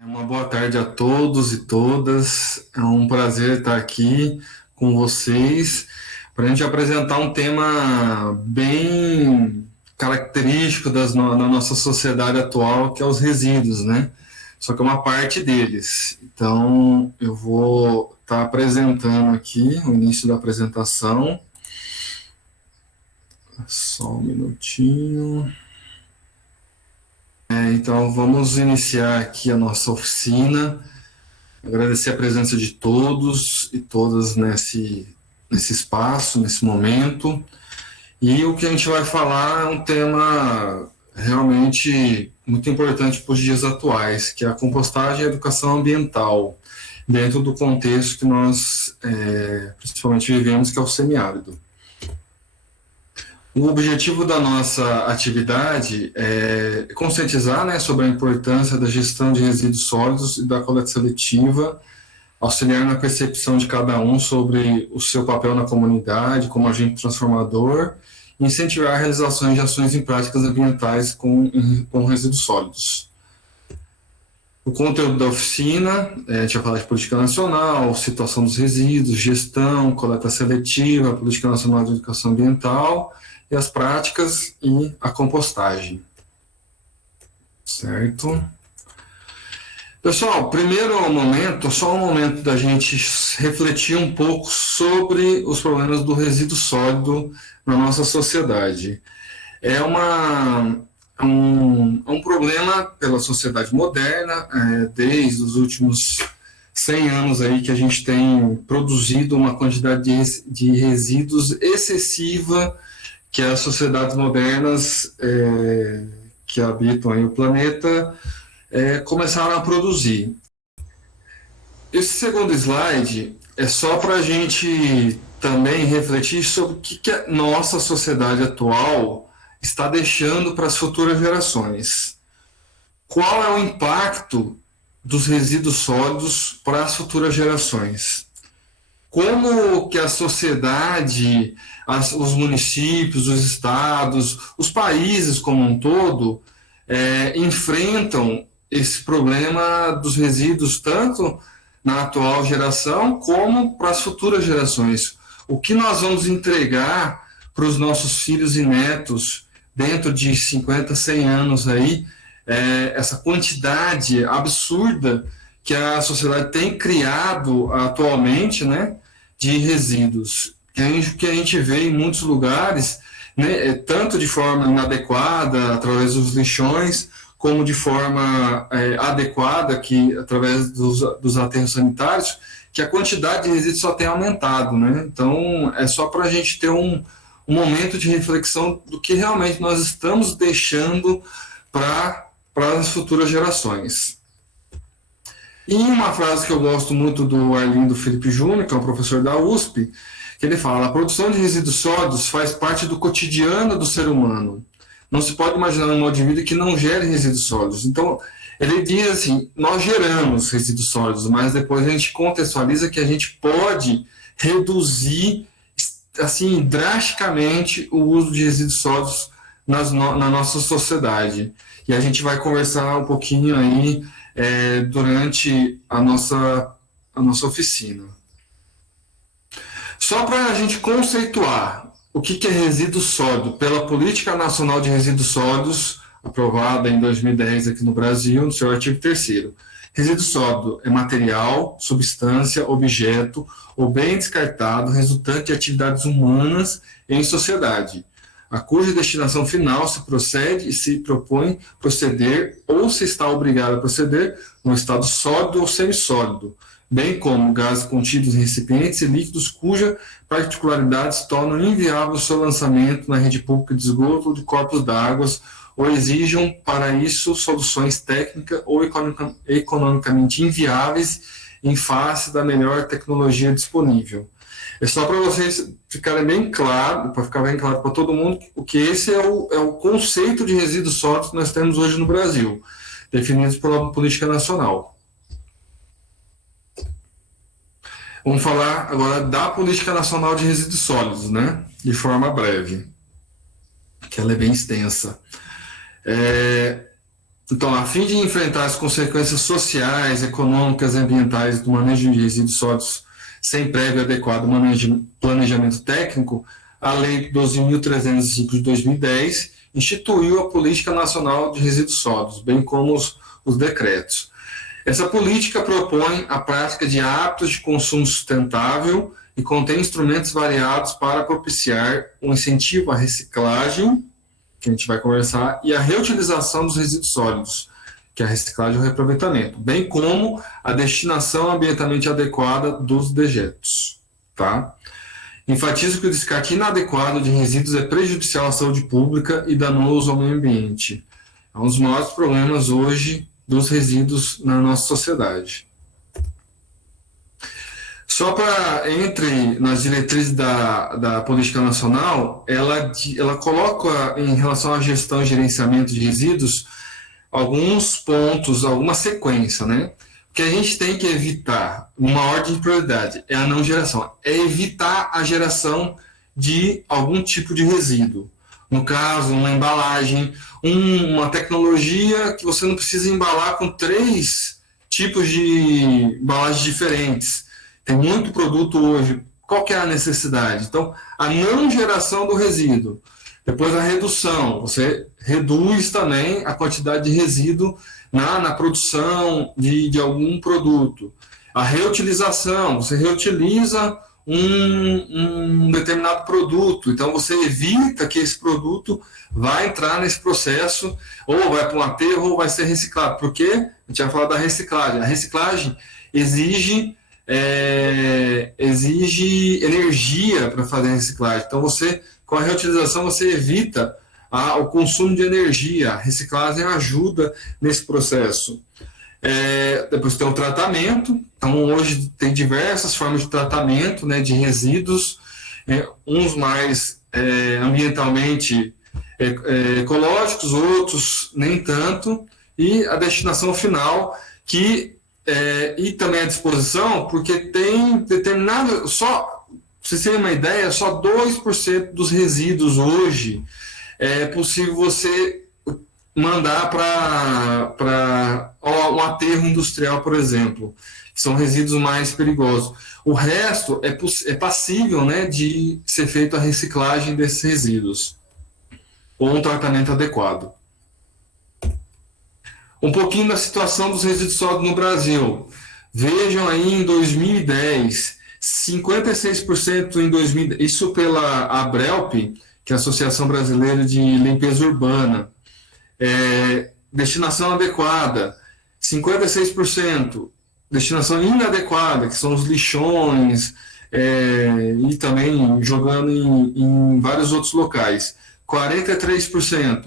Uma boa tarde a todos e todas. É um prazer estar aqui com vocês para a gente apresentar um tema bem característico da nossa sociedade atual, que é os resíduos, né? Só que é uma parte deles. Então, eu vou estar apresentando aqui o início da apresentação. Só um minutinho. Então, vamos iniciar aqui a nossa oficina. Agradecer a presença de todos e todas nesse espaço, nesse momento. E o que a gente vai falar é um tema realmente muito importante para os dias atuais, que é a compostagem e a educação ambiental, dentro do contexto que nós principalmente vivemos, que é o semiárido. O objetivo da nossa atividade é conscientizar, né, sobre a importância da gestão de resíduos sólidos e da coleta seletiva, auxiliar na percepção de cada um sobre o seu papel na comunidade como agente transformador e incentivar a realização de ações em práticas ambientais com resíduos sólidos. O conteúdo da oficina, a gente vai falar de política nacional, situação dos resíduos, gestão, coleta seletiva, política nacional de educação ambiental e as práticas e a compostagem. Certo? Pessoal, primeiro momento, só um momento da gente refletir um pouco sobre os problemas do resíduo sólido na nossa sociedade. É um problema pela sociedade moderna, desde os últimos 100 anos aí que a gente tem produzido uma quantidade de resíduos excessiva que as sociedades modernas que habitam aí o planeta começaram a produzir. Esse segundo slide é só para a gente também refletir sobre o que a nossa sociedade atual está deixando para as futuras gerações. Qual é o impacto dos resíduos sólidos para as futuras gerações? Como que a sociedade, os municípios, os estados, os países como um todo enfrentam esse problema dos resíduos, tanto na atual geração como para as futuras gerações. O que nós vamos entregar para os nossos filhos e netos dentro de 50, 100 anos aí, essa quantidade absurda que a sociedade tem criado atualmente, né, de resíduos, que a gente vê em muitos lugares, né, tanto de forma inadequada, através dos lixões, como de forma adequada, que através dos aterros sanitários, que a quantidade de resíduos só tem aumentado, né? Então, é só para a gente ter um momento de reflexão do que realmente nós estamos deixando para as futuras gerações. E uma frase que eu gosto muito do Arlindo Felipe Júnior, que é um professor da USP, que ele fala: a produção de resíduos sólidos faz parte do cotidiano do ser humano. Não se pode imaginar um modo de vida que não gere resíduos sólidos. Então, ele diz assim, nós geramos resíduos sólidos, mas depois a gente contextualiza que a gente pode reduzir assim drasticamente o uso de resíduos sólidos na nossa sociedade. E a gente vai conversar um pouquinho aí durante a nossa oficina. Só para a gente conceituar o que é resíduo sólido pela Política Nacional de Resíduos Sólidos, aprovada em 2010 aqui no Brasil, no seu artigo 3º. Resíduo sólido é material, substância, objeto ou bem descartado resultante de atividades humanas em sociedade, a cuja destinação final se procede e se propõe proceder ou se está obrigado a proceder no estado sólido ou semissólido, bem como gases contidos em recipientes e líquidos cuja particularidades tornam inviável o seu lançamento na rede pública de esgoto ou de corpos d'água ou exijam para isso soluções técnicas ou economicamente inviáveis em face da melhor tecnologia disponível. É só para vocês ficarem bem claro, para ficar bem claro para todo mundo, o que esse é o conceito de resíduos sólidos que nós temos hoje no Brasil, definidos pela política nacional. Vamos falar agora da Política Nacional de Resíduos Sólidos, né? De forma breve, que ela é bem extensa. Então, a fim de enfrentar as consequências sociais, econômicas e ambientais do manejo de resíduos sólidos sem prévio e adequado planejamento técnico, a Lei 12.305 de 2010 instituiu a Política Nacional de Resíduos Sólidos, bem como os decretos. Essa política propõe a prática de hábitos de consumo sustentável e contém instrumentos variados para propiciar o incentivo à reciclagem, que a gente vai conversar, e a reutilização dos resíduos sólidos, que é a reciclagem e o reaproveitamento, bem como a destinação ambientalmente adequada dos dejetos. Tá? Enfatizo que o descarte inadequado de resíduos é prejudicial à saúde pública e danoso ao meio ambiente. É um dos maiores problemas hoje dos resíduos na nossa sociedade. Só para, nas diretrizes da Política Nacional, ela coloca, em relação à gestão e gerenciamento de resíduos, alguns pontos, alguma sequência, né? O que a gente tem que evitar, uma ordem de prioridade, é a não geração, é evitar a geração de algum tipo de resíduo. No caso, uma embalagem, uma tecnologia que você não precisa embalar com 3 tipos de embalagens diferentes. Tem muito produto hoje. Qual que é a necessidade? Então, a não geração do resíduo. Depois, a redução. Você reduz também a quantidade de resíduo na produção de algum produto. A reutilização. Você reutiliza um determinado produto. Então, você evita que esse produto vai entrar nesse processo, ou vai para um aterro, ou vai ser reciclado. Porque a gente vai falar da reciclagem. A reciclagem exige energia para fazer a reciclagem. Então, com a reutilização, você evita o consumo de energia. A reciclagem ajuda nesse processo. Depois tem o tratamento. Então, hoje tem diversas formas de tratamento, né, de resíduos, uns mais ambientalmente ecológicos, outros nem tanto, e a destinação final, e também a disposição, porque tem determinado, pra vocês terem uma ideia, só 2% dos resíduos hoje é possível você mandar para um aterro industrial, por exemplo, que são resíduos mais perigosos. O resto é passível, né, de ser feito a reciclagem desses resíduos, ou um tratamento adequado. Um pouquinho da situação dos resíduos sólidos no Brasil. Vejam aí em 2010, 56% em 2010, isso pela ABRELP, que é a Associação Brasileira de Limpeza Urbana. Destinação adequada, 56%. Destinação inadequada, que são os lixões, e também jogando em vários outros locais, 43%.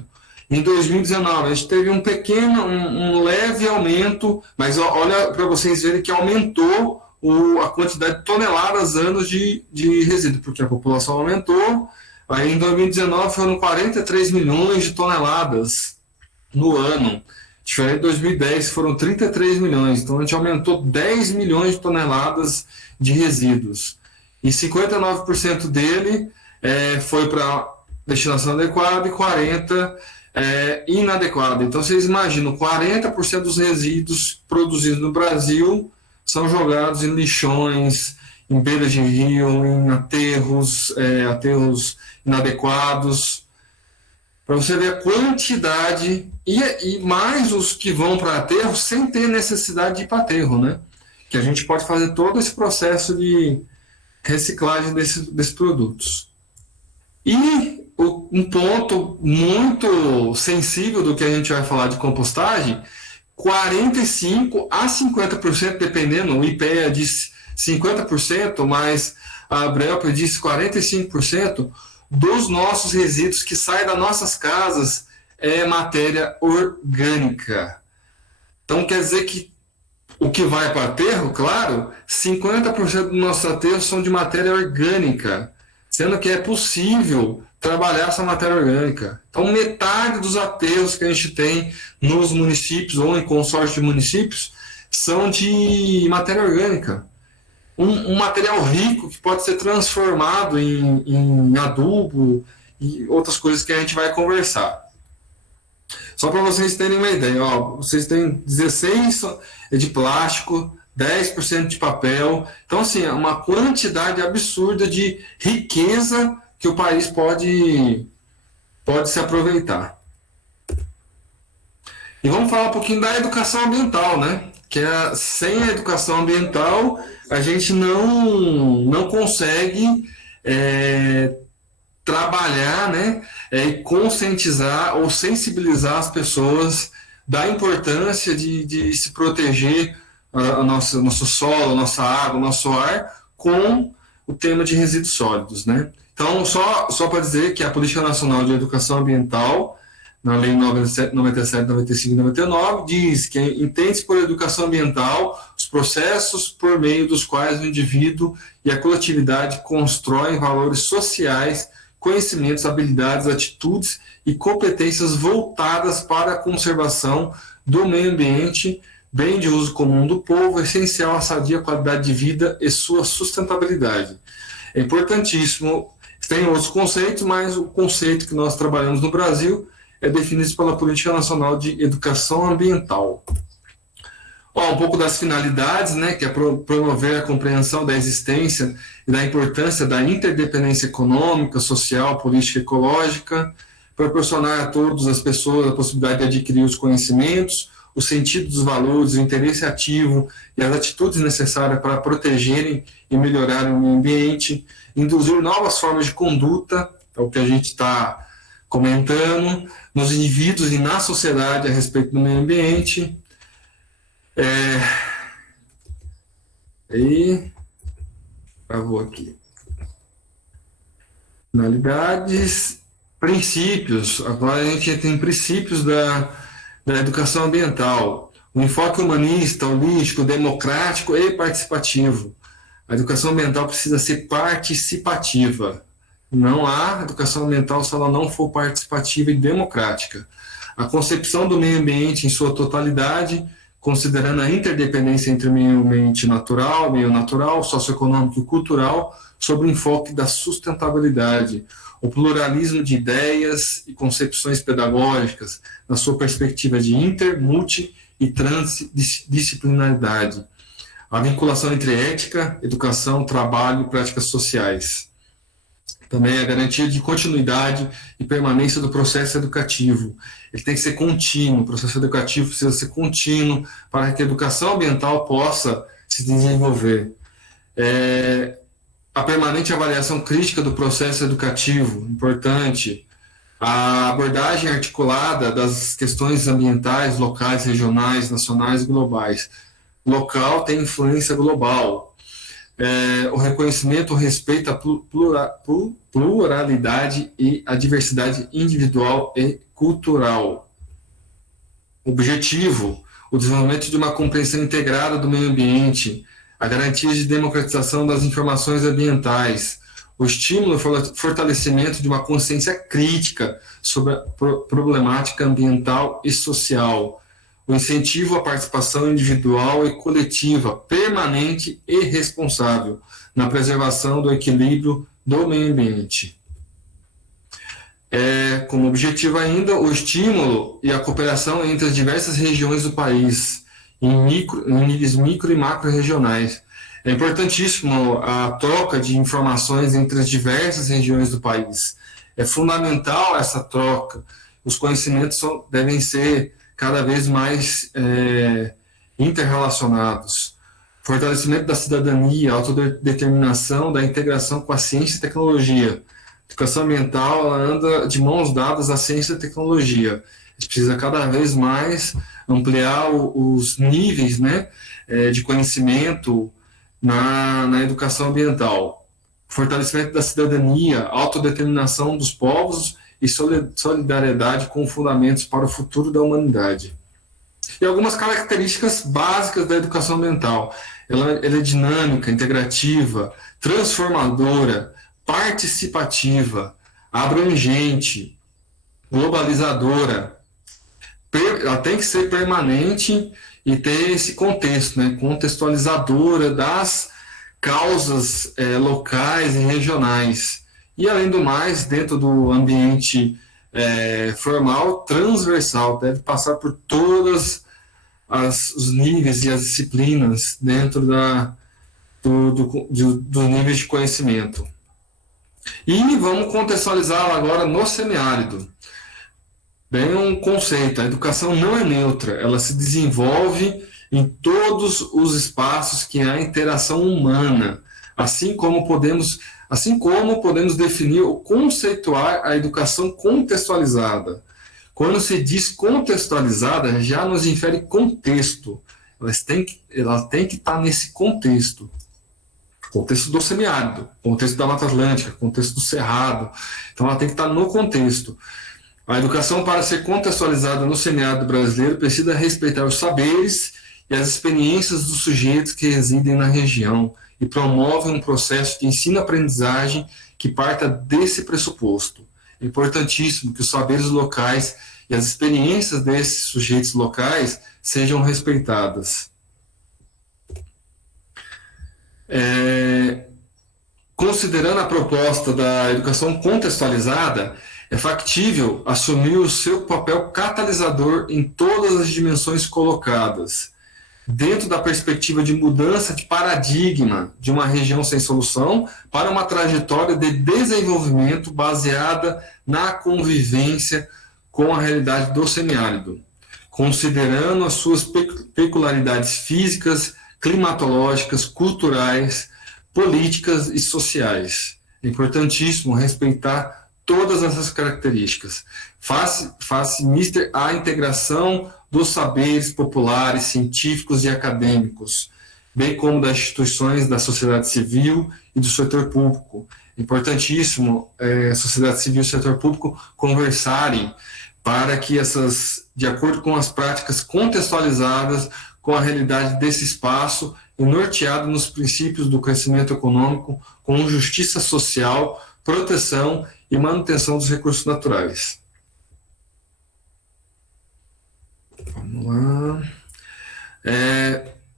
Em 2019, a gente teve um leve aumento, mas olha para vocês verem que aumentou a quantidade de toneladas anos de resíduo, porque a população aumentou. Aí em 2019 foram 43 milhões de toneladas no ano. Diferente de 2010, foram 33 milhões. Então a gente aumentou 10 milhões de toneladas de resíduos. E 59% dele foi para destinação adequada e 40% inadequada. Então vocês imaginam, 40% dos resíduos produzidos no Brasil são jogados em lixões, em beiras de rio, em aterros inadequados. Para você ver a quantidade, e mais os que vão para aterro sem ter necessidade de ir para aterro, né? Que a gente pode fazer todo esse processo de reciclagem desses produtos. E um ponto muito sensível do que a gente vai falar de compostagem, 45% a 50%, dependendo, o IPEA diz 50%, mas a Abrelp diz 45%, dos nossos resíduos que saem das nossas casas é matéria orgânica. Então quer dizer que o que vai para aterro, claro, 50% dos nossos aterros são de matéria orgânica, sendo que é possível trabalhar essa matéria orgânica. Então metade dos aterros que a gente tem nos municípios ou em consórcio de municípios são de matéria orgânica. Um material rico que pode ser transformado em adubo e outras coisas que a gente vai conversar. Só para vocês terem uma ideia, ó, vocês têm 16 de plástico, 10% de papel. Então, assim, é uma quantidade absurda de riqueza que o país pode se aproveitar. E vamos falar um pouquinho da educação ambiental, né? Sem a educação ambiental, a gente não consegue trabalhar, né? E conscientizar ou sensibilizar as pessoas da importância de se proteger nosso solo, nossa água, nosso ar, com o tema de resíduos sólidos, né? Então, só para dizer que a Política Nacional de Educação Ambiental, na Lei 97, 95 e 99, diz que entende-se por educação ambiental os processos por meio dos quais o indivíduo e a coletividade constroem valores sociais, conhecimentos, habilidades, atitudes e competências voltadas para a conservação do meio ambiente, bem de uso comum do povo, essencial à sadia qualidade de vida e sua sustentabilidade. É importantíssimo. Tem outros conceitos, mas o conceito que nós trabalhamos no Brasil é definido pela Política Nacional de Educação Ambiental. Um pouco das finalidades, né, que é promover a compreensão da existência e da importância da interdependência econômica, social, política e ecológica, proporcionar a todas as pessoas a possibilidade de adquirir os conhecimentos, o sentido dos valores, o interesse ativo e as atitudes necessárias para protegerem e melhorarem o meio ambiente, induzir novas formas de conduta, é o que a gente está comentando, nos indivíduos e na sociedade a respeito do meio ambiente. Aí, travou aqui. Finalidades, princípios. Agora a gente tem princípios da educação ambiental. O enfoque humanista, holístico, democrático e participativo. A educação ambiental precisa ser participativa. Não há educação ambiental se ela não for participativa e democrática. A concepção do meio ambiente em sua totalidade, considerando a interdependência entre meio ambiente natural, meio natural, socioeconômico e cultural, sob o enfoque da sustentabilidade, o pluralismo de ideias e concepções pedagógicas, na sua perspectiva de inter, multi e transdisciplinaridade, a vinculação entre ética, educação, trabalho e práticas sociais. Também a garantia de continuidade e permanência do processo educativo. Ele tem que ser contínuo, o processo educativo precisa ser contínuo para que a educação ambiental possa se desenvolver. A permanente avaliação crítica do processo educativo, importante. A abordagem articulada das questões ambientais, locais, regionais, nacionais e globais. Local tem influência global. O reconhecimento, o respeito à pluralidade e à diversidade individual e cultural. Objetivo, o desenvolvimento de uma compreensão integrada do meio ambiente, a garantia de democratização das informações ambientais, o estímulo e fortalecimento de uma consciência crítica sobre a problemática ambiental e social, o incentivo à participação individual e coletiva, permanente e responsável, na preservação do equilíbrio do meio ambiente. Como objetivo ainda, o estímulo e a cooperação entre as diversas regiões do país, em níveis micro e macro-regionais. É importantíssimo a troca de informações entre as diversas regiões do país. É fundamental essa troca. Os conhecimentos devem ser cada vez mais interrelacionados. Fortalecimento da cidadania, autodeterminação, da integração com a ciência e tecnologia. A educação ambiental ela anda de mãos dadas à ciência e tecnologia. A gente precisa cada vez mais ampliar os níveis, né, de conhecimento na educação ambiental. Fortalecimento da cidadania, autodeterminação dos povos e solidariedade com fundamentos para o futuro da humanidade. E algumas características básicas da educação ambiental. Ela é dinâmica, integrativa, transformadora, participativa, abrangente, globalizadora. Ela tem que ser permanente e ter esse contexto, né? Contextualizadora das causas locais e regionais. E, além do mais, dentro do ambiente formal, transversal, deve passar por todos os níveis e as disciplinas dentro dos níveis de conhecimento. E vamos contextualizá-la agora no semiárido. Bem, um conceito: a educação não é neutra, ela se desenvolve em todos os espaços que há interação humana, assim como podemos definir ou conceituar a educação contextualizada. Quando se diz contextualizada, já nos infere contexto. Ela tem que estar nesse contexto. Contexto do semiárido, contexto da Mata Atlântica, contexto do Cerrado. Então ela tem que estar no contexto. A educação, para ser contextualizada no semiárido brasileiro, precisa respeitar os saberes e as experiências dos sujeitos que residem na região e promove um processo de ensino-aprendizagem que parta desse pressuposto. É importantíssimo que os saberes locais e as experiências desses sujeitos locais sejam respeitadas. Considerando a proposta da educação contextualizada, é factível assumir o seu papel catalisador em todas as dimensões colocadas, dentro da perspectiva de mudança de paradigma de uma região sem solução para uma trajetória de desenvolvimento baseada na convivência com a realidade do semiárido, considerando as suas peculiaridades físicas, climatológicas, culturais, políticas e sociais. É importantíssimo respeitar todas essas características. Faz mister a integração dos saberes populares, científicos e acadêmicos, bem como das instituições da sociedade civil e do setor público. Importantíssimo a sociedade civil e o setor público conversarem para que de acordo com as práticas contextualizadas com a realidade desse espaço e norteado nos princípios do crescimento econômico, com justiça social, proteção e manutenção dos recursos naturais. Vamos lá.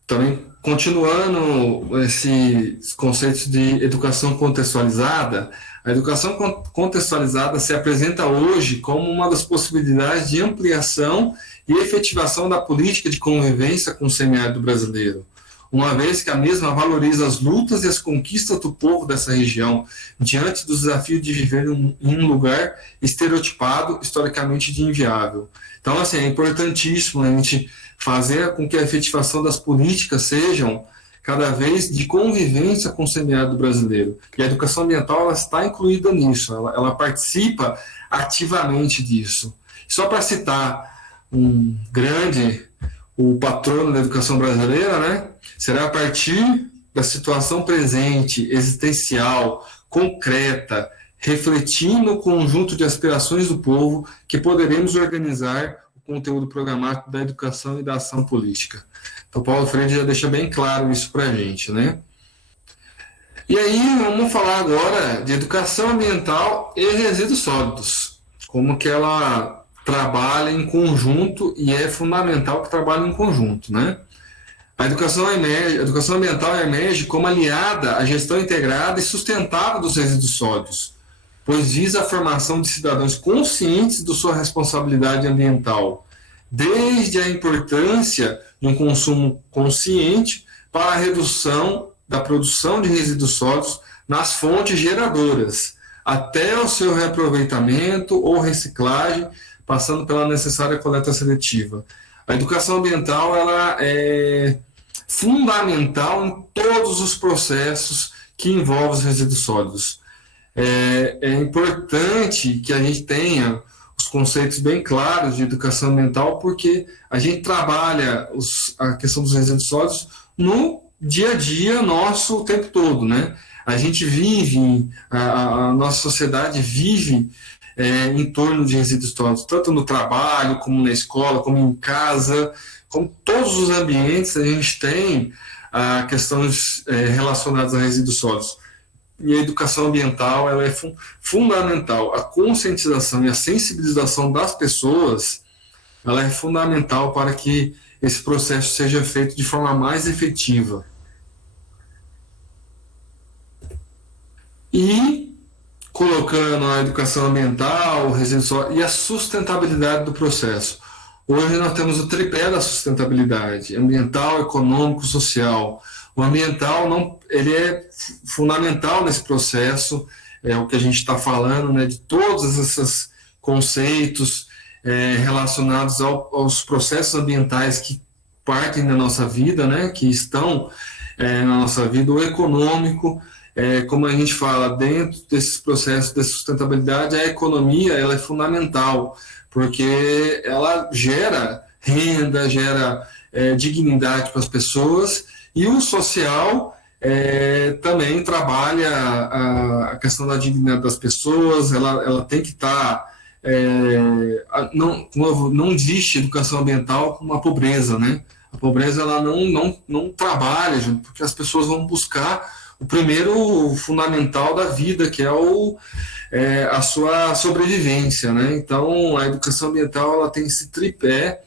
Também continuando esses conceitos de educação contextualizada, a educação contextualizada se apresenta hoje como uma das possibilidades de ampliação e efetivação da política de convivência com o semiárido brasileiro, uma vez que a mesma valoriza as lutas e as conquistas do povo dessa região, diante do desafio de viver em um lugar estereotipado, historicamente de inviável. Então, assim, é importantíssimo a gente fazer com que a efetivação das políticas sejam cada vez de convivência com o semiárido brasileiro. E a educação ambiental ela está incluída nisso, ela participa ativamente disso. Só para citar o patrono da educação brasileira, né? Será a partir da situação presente, existencial, concreta, refletindo o conjunto de aspirações do povo, que poderemos organizar o conteúdo programático da educação e da ação política. Então, Paulo Freire já deixa bem claro isso para a gente, né? E aí, vamos falar agora de educação ambiental e resíduos sólidos, como que ela trabalha em conjunto e é fundamental que trabalhe em conjunto, né? A educação ambiental emerge como aliada à gestão integrada e sustentável dos resíduos sólidos, pois visa a formação de cidadãos conscientes de sua responsabilidade ambiental, desde a importância de um consumo consciente para a redução da produção de resíduos sólidos nas fontes geradoras, até o seu reaproveitamento ou reciclagem, passando pela necessária coleta seletiva. A educação ambiental ela é fundamental em todos os processos que envolvem os resíduos sólidos. É importante que a gente tenha os conceitos bem claros de educação ambiental, porque a gente trabalha a questão dos resíduos sólidos no dia a dia nosso o tempo todo, né? A gente vive, a nossa sociedade vive em torno de resíduos sólidos, tanto no trabalho, como na escola, como em casa, como todos os ambientes a gente tem questões relacionadas a resíduos sólidos. E a educação ambiental ela é fundamental. A conscientização e a sensibilização das pessoas ela é fundamental para que esse processo seja feito de forma mais efetiva. E colocando a educação ambiental, residual e a sustentabilidade do processo. Hoje nós temos o tripé da sustentabilidade, ambiental, econômico, social. O ambiental não, ele é fundamental nesse processo, é o que a gente está falando, né, de todos esses conceitos relacionados aos processos ambientais que partem da nossa vida, né, que estão na nossa vida, o econômico, como a gente fala, dentro desses processos de sustentabilidade, a economia ela é fundamental, porque ela gera renda, gera dignidade para as pessoas, e o social também trabalha a questão da dignidade das pessoas, ela tem que estar... não existe educação ambiental com a pobreza, né? A pobreza ela não trabalha, porque as pessoas vão buscar o primeiro fundamental da vida, que é a sua sobrevivência, né? Então, a educação ambiental ela tem esse tripé,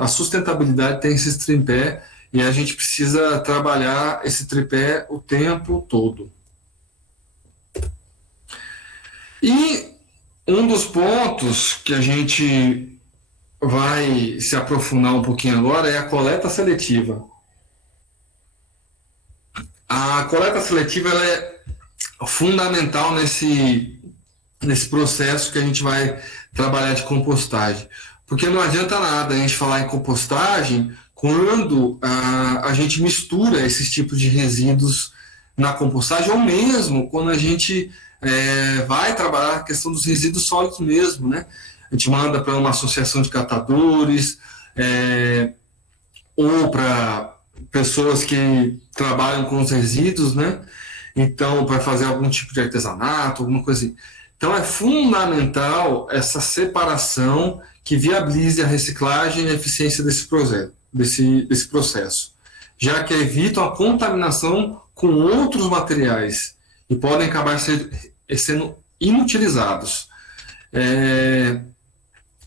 a sustentabilidade tem esse tripé, e a gente precisa trabalhar esse tripé o tempo todo. E um dos pontos que a gente vai se aprofundar um pouquinho agora é a coleta seletiva. A coleta seletiva ela é fundamental nesse processo que a gente vai trabalhar de compostagem. Porque não adianta nada a gente falar em compostagem quando a gente mistura esses tipos de resíduos na compostagem, ou mesmo quando a gente vai trabalhar a questão dos resíduos sólidos mesmo, né? A gente manda para uma associação de catadores, ou para pessoas que trabalham com os resíduos, né? Então, para fazer algum tipo de artesanato, alguma coisa assim. Então, é fundamental essa separação que viabilize a reciclagem e a eficiência desse processo, já que evitam a contaminação com outros materiais e podem acabar sendo inutilizados.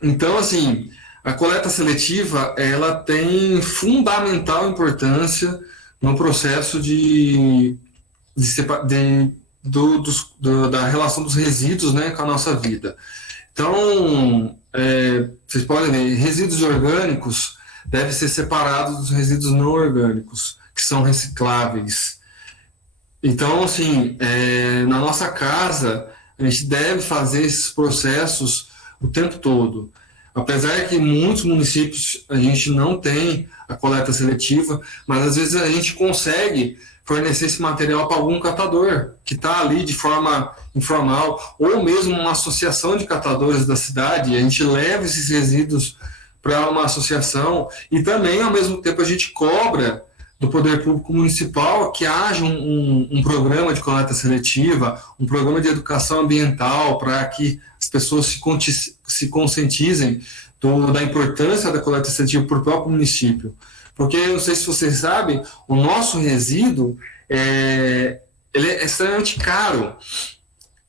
Então, assim, a coleta seletiva ela tem fundamental importância no processo da relação dos resíduos, né, com a nossa vida. Então, vocês podem ver, resíduos orgânicos devem ser separados dos resíduos não orgânicos, que são recicláveis. Então, assim, na nossa casa, a gente deve fazer esses processos o tempo todo. Apesar que em muitos municípios a gente não tem a coleta seletiva, mas às vezes a gente consegue fornecer esse material para algum catador que está ali de forma informal, ou mesmo uma associação de catadores da cidade, e a gente leva esses resíduos para uma associação, e também, ao mesmo tempo, a gente cobra do Poder Público Municipal que haja um programa de coleta seletiva, um programa de educação ambiental para que as pessoas se conscientizem da importância da coleta seletiva para o próprio município. Porque, não sei se vocês sabem, o nosso resíduo ele é extremamente caro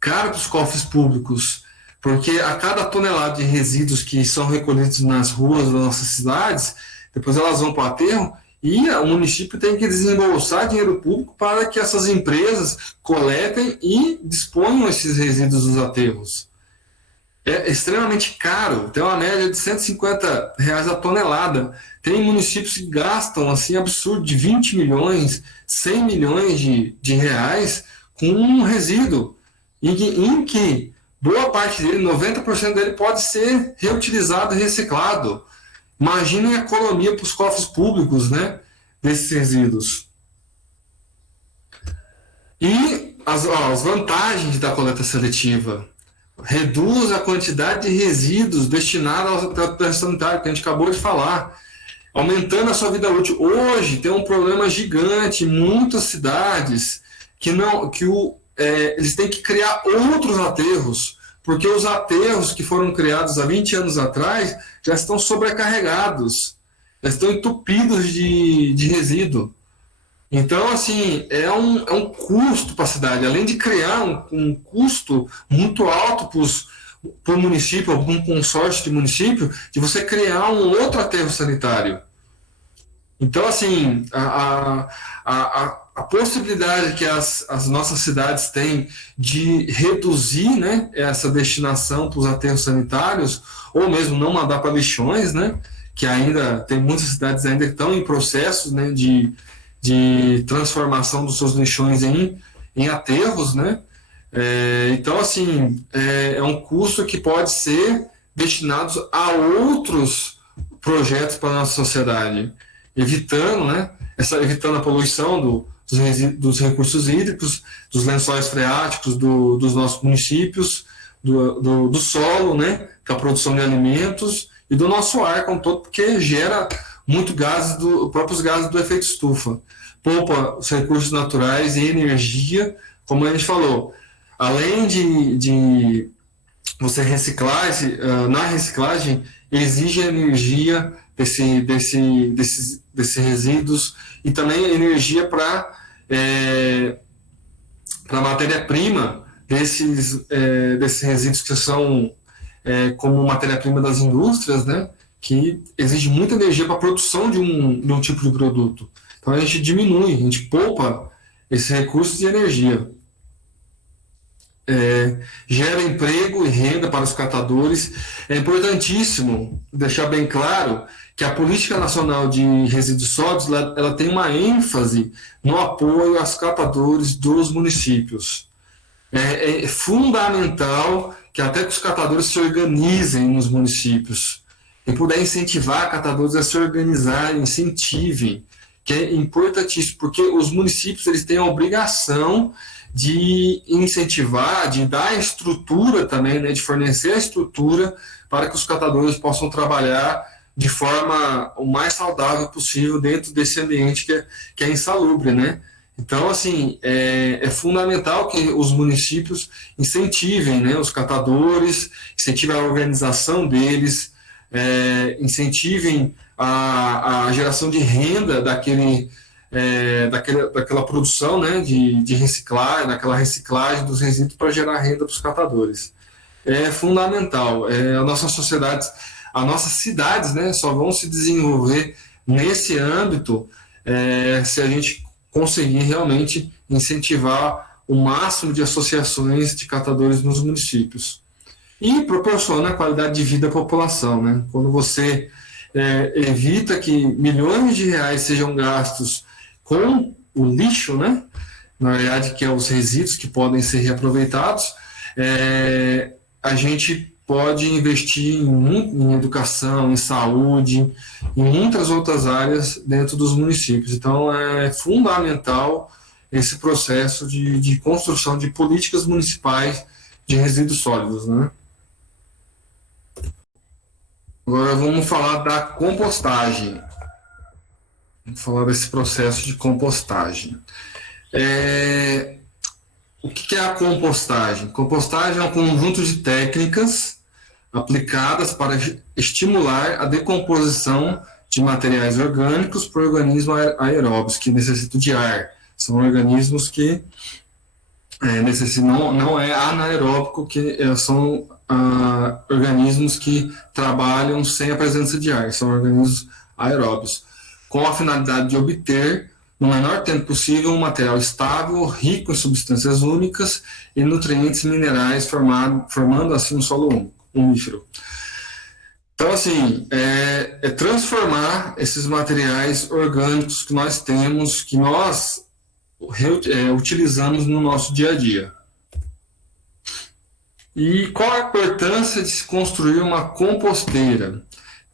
para os cofres públicos, porque a cada tonelada de resíduos que são recolhidos nas ruas das nossas cidades, depois elas vão para o aterro, e o município tem que desembolsar dinheiro público para que essas empresas coletem e disponham esses resíduos dos aterros. É extremamente caro, tem uma média de R$ 150 a tonelada. Tem municípios que gastam assim absurdo de 20 milhões, 100 milhões de reais com um resíduo, em que boa parte dele, 90% dele, pode ser reutilizado e reciclado. Imaginem a economia para os cofres públicos, né, desses resíduos. E as vantagens da coleta seletiva: reduz a quantidade de resíduos destinados ao tratamento sanitário, que a gente acabou de falar, aumentando a sua vida útil. Hoje tem um problema gigante em muitas cidades eles têm que criar outros aterros, porque os aterros que foram criados há 20 anos atrás já estão sobrecarregados, já estão entupidos de resíduo. Então, assim, é um custo para a cidade, além de criar um custo muito alto para o município, algum consórcio de município, de você criar um outro aterro sanitário. Então, assim, a possibilidade que as nossas cidades têm de reduzir, né, essa destinação para os aterros sanitários, ou mesmo não mandar para lixões, né, que ainda tem muitas cidades ainda que estão em processo, né, de transformação dos seus lixões em aterros, né? Então, assim, é um custo que pode ser destinado a outros projetos para a nossa sociedade, evitando, né, evitando a poluição dos recursos hídricos, dos lençóis freáticos dos nossos municípios, do solo, né, com a produção de alimentos e do nosso ar como todo, porque gera muito gases, próprios gases do efeito estufa. Poupa os recursos naturais e energia, como a gente falou. Além de você reciclar, na reciclagem exige energia desses resíduos e também energia para matéria-prima desses resíduos que são como matéria-prima das indústrias, né, que exige muita energia para a produção de um tipo de produto. Então a gente diminui, a gente poupa esses recursos de energia. Gera emprego e renda para os catadores. É importantíssimo deixar bem claro que a Política Nacional de Resíduos Sólidos ela tem uma ênfase no apoio aos catadores dos municípios. É fundamental que até que os catadores se organizem nos municípios e puder incentivar catadores a se organizarem, incentivem, que é importantíssimo, porque os municípios eles têm a obrigação de incentivar, de dar estrutura também, né, de fornecer a estrutura para que os catadores possam trabalhar de forma o mais saudável possível dentro desse ambiente que é insalubre, né? Então, assim, é fundamental que os municípios incentivem, né, os catadores, incentivem a organização deles, incentivem a geração de renda daquela produção, né, de reciclar, daquela reciclagem dos resíduos para gerar renda para os catadores. É fundamental. As nossas cidades, né, só vão se desenvolver nesse âmbito se a gente conseguir realmente incentivar o máximo de associações de catadores nos municípios. E proporciona qualidade de vida à população, né? Quando você evita que milhões de reais sejam gastos com o lixo, né? Na verdade, que é os resíduos que podem ser reaproveitados, a gente pode investir em educação, em saúde, em muitas outras áreas dentro dos municípios. Então, é fundamental esse processo de construção de políticas municipais de resíduos sólidos, né? Agora vamos falar da compostagem. Vamos falar desse processo de compostagem. O que é a compostagem? Compostagem é um conjunto de técnicas aplicadas para estimular a decomposição de materiais orgânicos por organismos aeróbios que necessitam de ar. São organismos que necessitam, não é anaeróbico, que são organismos que trabalham sem a presença de ar, são organismos aeróbios, com a finalidade de obter, no menor tempo possível, um material estável, rico em substâncias únicas e nutrientes minerais, formando assim um solo umífero. Então, assim, transformar esses materiais orgânicos que nós temos, que nós utilizamos no nosso dia a dia. E qual a importância de se construir uma composteira?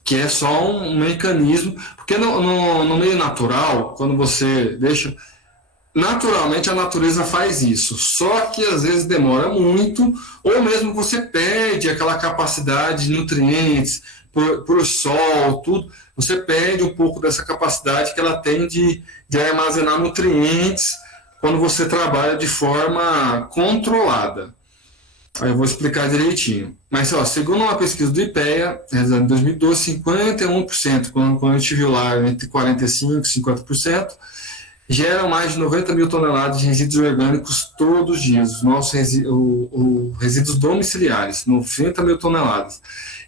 Que é só um mecanismo, porque no meio natural, quando você deixa, naturalmente a natureza faz isso, só que às vezes demora muito, ou mesmo você perde aquela capacidade de nutrientes, por sol, tudo, você perde um pouco dessa capacidade que ela tem de armazenar nutrientes quando você trabalha de forma controlada. Aí eu vou explicar direitinho. Mas, segundo uma pesquisa do IPEA, realizada em 2012, 51%, quando a gente viu lá entre 45% e 50%, geram mais de 90 mil toneladas de resíduos orgânicos todos os dias, os nossos resíduos domiciliares, 90 mil toneladas.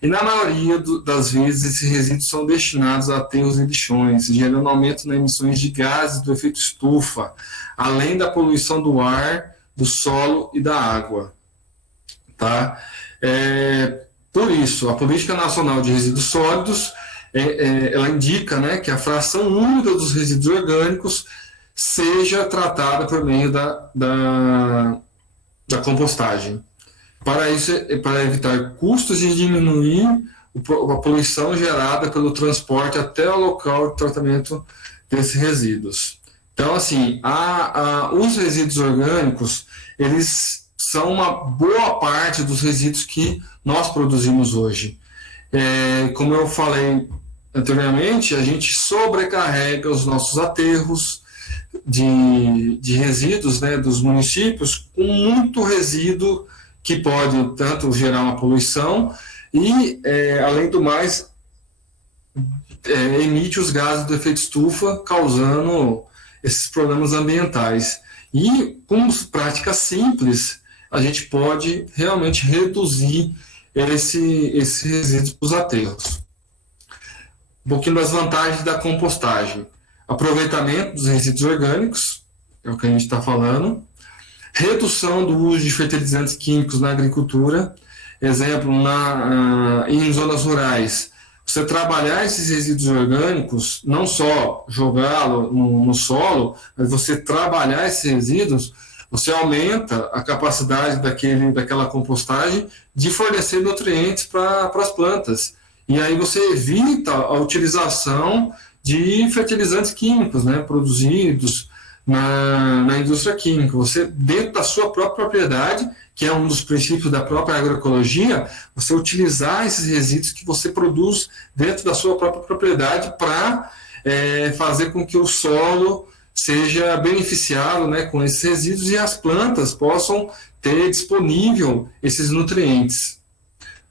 E na maioria das vezes, esses resíduos são destinados a aterros e lixões, gerando aumento nas emissões de gases do efeito estufa, além da poluição do ar, do solo e da água. Tá? Por isso, a Política Nacional de Resíduos Sólidos, ela indica, né, que a fração úmida dos resíduos orgânicos seja tratada por meio da compostagem. Para isso, para evitar custos e diminuir a poluição gerada pelo transporte até o local de tratamento desses resíduos. Então, assim, os resíduos orgânicos, eles são uma boa parte dos resíduos que nós produzimos hoje. Como eu falei anteriormente, a gente sobrecarrega os nossos aterros de resíduos, né, dos municípios, com muito resíduo que pode tanto gerar uma poluição e, além do mais, emite os gases do efeito estufa, causando esses problemas ambientais. E com práticas simples, a gente pode realmente reduzir esses resíduos para os aterros. Um pouquinho das vantagens da compostagem. Aproveitamento dos resíduos orgânicos, é o que a gente está falando. Redução do uso de fertilizantes químicos na agricultura. Exemplo, em zonas rurais, você trabalhar esses resíduos orgânicos, não só jogá-lo no solo, mas você trabalhar esses resíduos, você aumenta a capacidade daquela compostagem de fornecer nutrientes para as plantas. E aí você evita a utilização de fertilizantes químicos, né, produzidos na indústria química. Você, dentro da sua própria propriedade, que é um dos princípios da própria agroecologia, você utilizar esses resíduos que você produz dentro da sua própria propriedade para fazer com que o solo seja beneficiado, né, com esses resíduos e as plantas possam ter disponível esses nutrientes.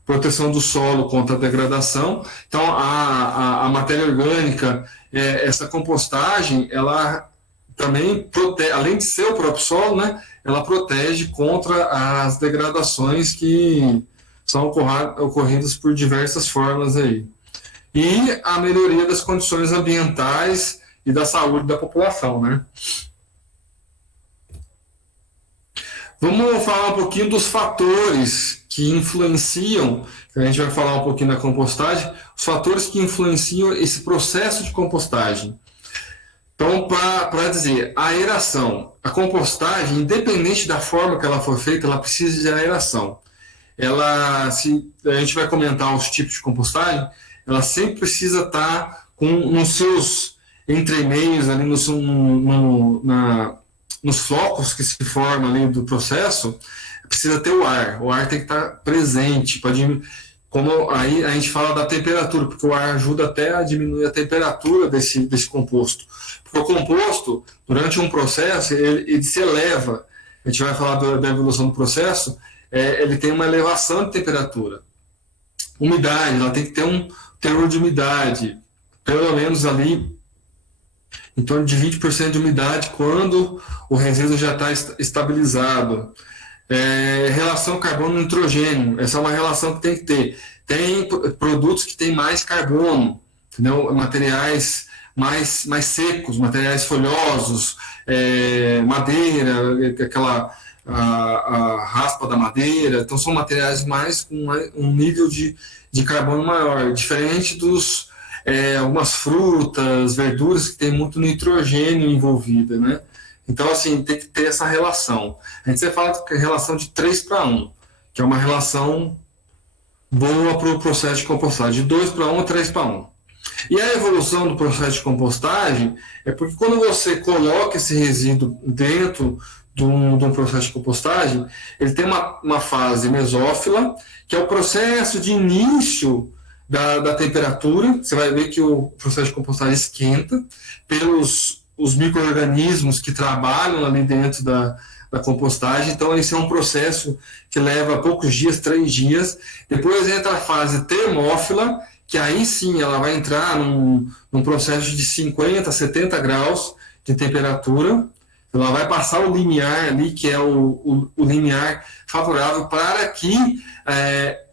Proteção do solo contra a degradação. Então, a matéria orgânica, essa compostagem, ela também protege, além de ser o próprio solo, né, ela protege contra as degradações que são ocorridas por diversas formas aí. E a melhoria das condições ambientais e da saúde da população, né? Vamos falar um pouquinho dos fatores que influenciam, a gente vai falar um pouquinho da compostagem, os fatores que influenciam esse processo de compostagem. Então, para dizer, a aeração, a compostagem, independente da forma que ela for feita, ela precisa de aeração. Se a gente vai comentar os tipos de compostagem, ela sempre precisa estar nos seus entremeios, ali nos flocos que se formam ali do processo, precisa ter o ar tem que estar presente, como aí a gente fala da temperatura, porque o ar ajuda até a diminuir a temperatura desse composto. Porque o composto, durante um processo, ele se eleva. A gente vai falar da evolução do processo, ele tem uma elevação de temperatura. Umidade, ela tem que ter um teor de umidade, pelo menos ali em torno de 20% de umidade quando o resíduo já está estabilizado. Relação carbono-nitrogênio, essa é uma relação que tem que ter. Tem produtos que têm mais carbono, entendeu? Materiais mais secos, materiais folhosos, madeira, a raspa da madeira, então são materiais com um nível de carbono maior, diferente dos algumas frutas, verduras que tem muito nitrogênio envolvida, né? Então, assim, tem que ter essa relação. A gente sempre fala que é relação de 3:1, que é uma relação boa para o processo de compostagem, de 2:1 a 3:1. E a evolução do processo de compostagem é porque quando você coloca esse resíduo dentro de um processo de compostagem, ele tem uma fase mesófila, que é o processo de início da temperatura. Você vai ver que o processo de compostagem esquenta pelos os micro-organismos que trabalham ali dentro da compostagem. Então, esse é um processo que leva poucos dias, 3 dias. Depois entra a fase termófila, que aí sim ela vai entrar num processo de 50 a 70 graus de temperatura, ela vai passar o limiar ali, que é o limiar favorável para que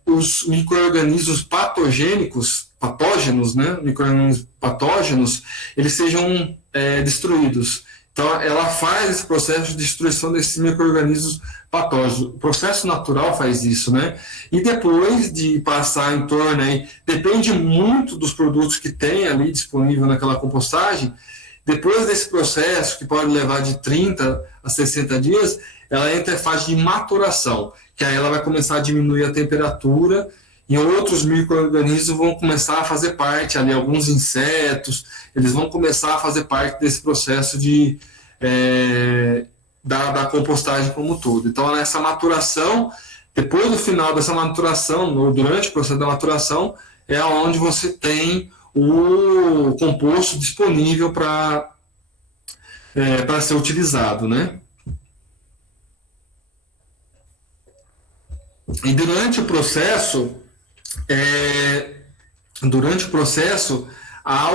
os micro-organismos patógenos, né, micro-organismos patógenos, eles sejam destruídos. Então, ela faz esse processo de destruição desses micro-organismos patógenos. O processo natural faz isso, né? E depois de passar em torno aí, depende muito dos produtos que tem ali disponível naquela compostagem. Depois desse processo, que pode levar de 30 a 60 dias, ela entra em fase de maturação, que aí ela vai começar a diminuir a temperatura e outros micro-organismos vão começar a fazer parte, ali alguns insetos, eles vão começar a fazer parte desse processo da compostagem como um todo. Então, nessa maturação, depois do final dessa maturação, ou durante o processo da maturação, é onde você tem o composto disponível para ser utilizado, né? E durante o processo, há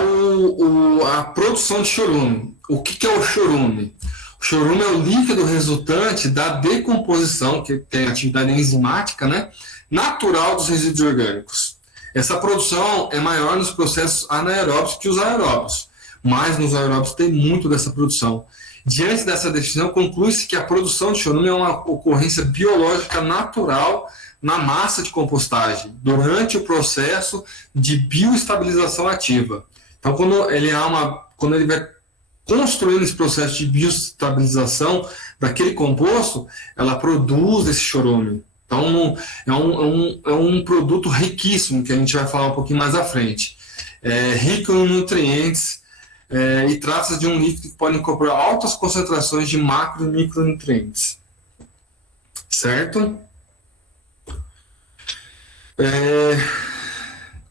a produção de chorume. O que é o chorume? O chorume é o líquido resultante da decomposição, que tem atividade enzimática, né, natural dos resíduos orgânicos. Essa produção é maior nos processos anaeróbios que os aeróbios, mas nos aeróbios tem muito dessa produção. Diante dessa definição, conclui-se que a produção de chorume é uma ocorrência biológica natural na massa de compostagem, durante o processo de bioestabilização ativa. Então, quando ele vai construindo esse processo de bioestabilização daquele composto, ela produz esse chorume. Então, é um produto riquíssimo, que a gente vai falar um pouquinho mais à frente. Rico em nutrientes, e trata-se de um líquido que pode incorporar altas concentrações de macro e micronutrientes. Certo?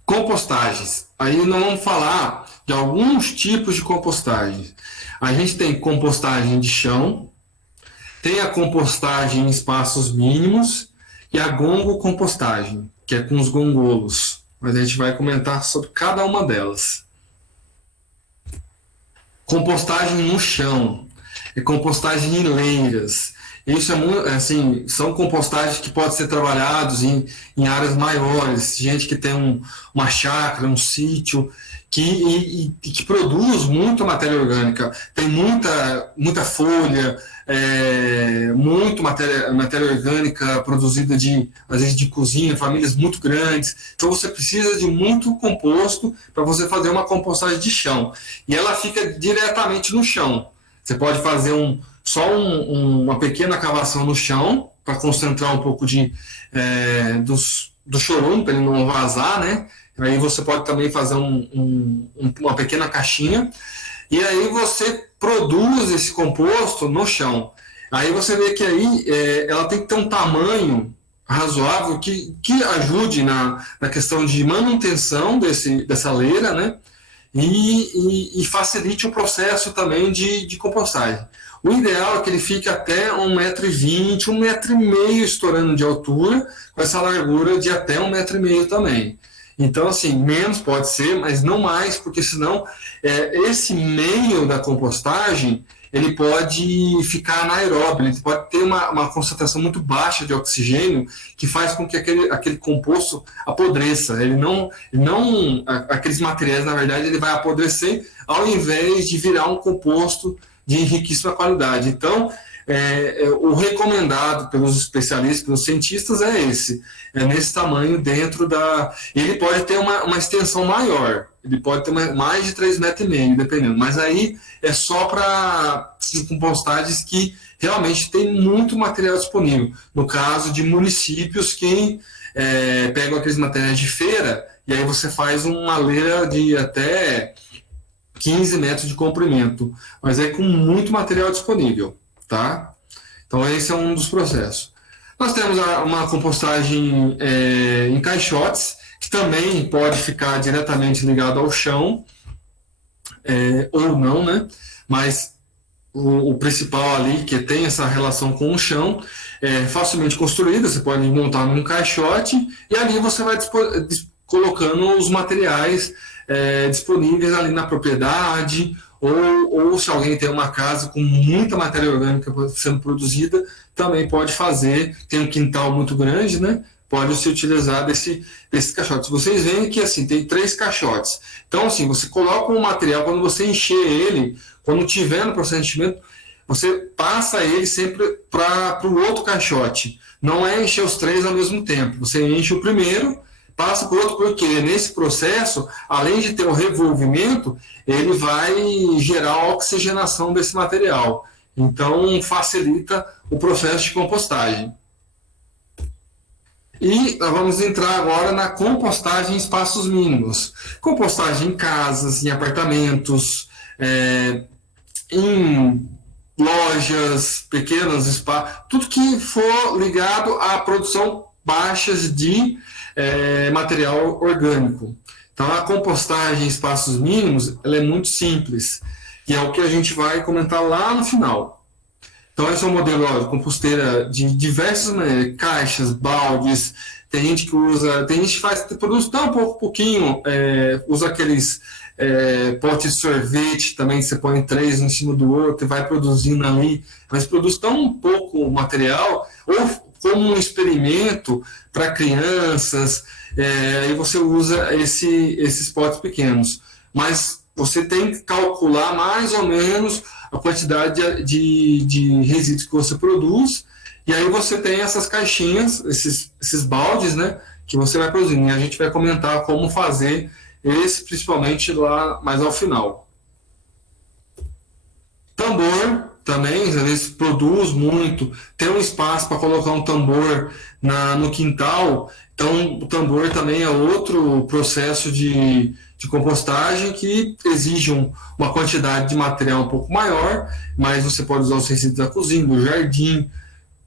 Compostagens. Aí nós vamos falar de alguns tipos de compostagem. A gente tem compostagem de chão, tem a compostagem em espaços mínimos e a gongocompostagem, que é com os gongolos. Mas a gente vai comentar sobre cada uma delas. Compostagem no chão, compostagem em leiras. Isso são compostagens que podem ser trabalhados em áreas maiores, gente que tem uma chácara, um sítio, que produz muita matéria orgânica, tem muita folha, muito matéria orgânica produzida às vezes de cozinha, famílias muito grandes. Então você precisa de muito composto para você fazer uma compostagem de chão. E ela fica diretamente no chão. Você pode fazer uma pequena cavação no chão para concentrar um pouco do chorume, para ele não vazar, né? Aí você pode também fazer uma pequena caixinha e aí você produz esse composto no chão. Aí você vê que aí ela tem que ter um tamanho razoável que ajude na questão de manutenção dessa leira, né? E facilite o processo também de compostagem. O ideal é que ele fique até 1,20 m, 1,5 m estourando de altura, com essa largura de até 1,5 m também. Então, assim, menos pode ser, mas não mais, porque senão esse meio da compostagem ele pode ficar anaeróbio, ele pode ter uma concentração muito baixa de oxigênio que faz com que aquele composto apodreça. Aqueles materiais, na verdade, ele vai apodrecer ao invés de virar um composto de riquíssima qualidade. Então, o recomendado pelos especialistas, pelos cientistas, é nesse tamanho dentro da... Ele pode ter uma extensão maior, ele pode ter mais de 3,5 m, dependendo, mas aí é só para compostagens que realmente tem muito material disponível. No caso de municípios que pegam aqueles materiais de feira, e aí você faz uma leira de até 15 metros de comprimento, mas é com muito material disponível, tá? Então esse é um dos processos. Nós temos uma compostagem em caixotes, que também pode ficar diretamente ligado ao chão, ou não, né? Mas o principal ali, que tem essa relação com o chão, é facilmente construída, você pode montar num caixote, e ali você vai colocando os materiais disponíveis ali na propriedade, ou se alguém tem uma casa com muita matéria orgânica sendo produzida, também pode fazer, tem um quintal muito grande, né? Pode se utilizar desses caixotes. Vocês veem que assim, tem 3 caixotes. Então, assim, você coloca um material, quando você encher ele, quando tiver no procedimento, você passa ele sempre para o outro caixote. Não é encher os 3 ao mesmo tempo. Você enche o primeiro, passa para o outro, porque nesse processo, além de ter o revolvimento, ele vai gerar a oxigenação desse material. Então, facilita o processo de compostagem. E nós vamos entrar agora na compostagem em espaços mínimos. Compostagem em casas, em apartamentos, em lojas, pequenos espaços, tudo que for ligado à produção baixas de material orgânico. Então, a compostagem em espaços mínimos ela é muito simples, e é o que a gente vai comentar lá no final. Então, esse é um modelo de composteira de diversas maneiras, caixas, baldes, tem gente que usa, tem gente que produz tão pouquinho, usa aqueles potes de sorvete também, você põe 3 em cima do outro e vai produzindo ali, mas produz tão pouco material, ou como um experimento para crianças, aí você usa esses potes pequenos. Mas você tem que calcular mais ou menos a quantidade de resíduos que você produz, e aí você tem essas caixinhas, esses baldes, né, que você vai produzindo. E a gente vai comentar como fazer esse, principalmente lá mais ao final. Tambor também, às vezes produz muito, tem um espaço para colocar um tambor no quintal, então o tambor também é outro processo de compostagem que exige uma quantidade de material um pouco maior, mas você pode usar os resíduos da cozinha, do jardim,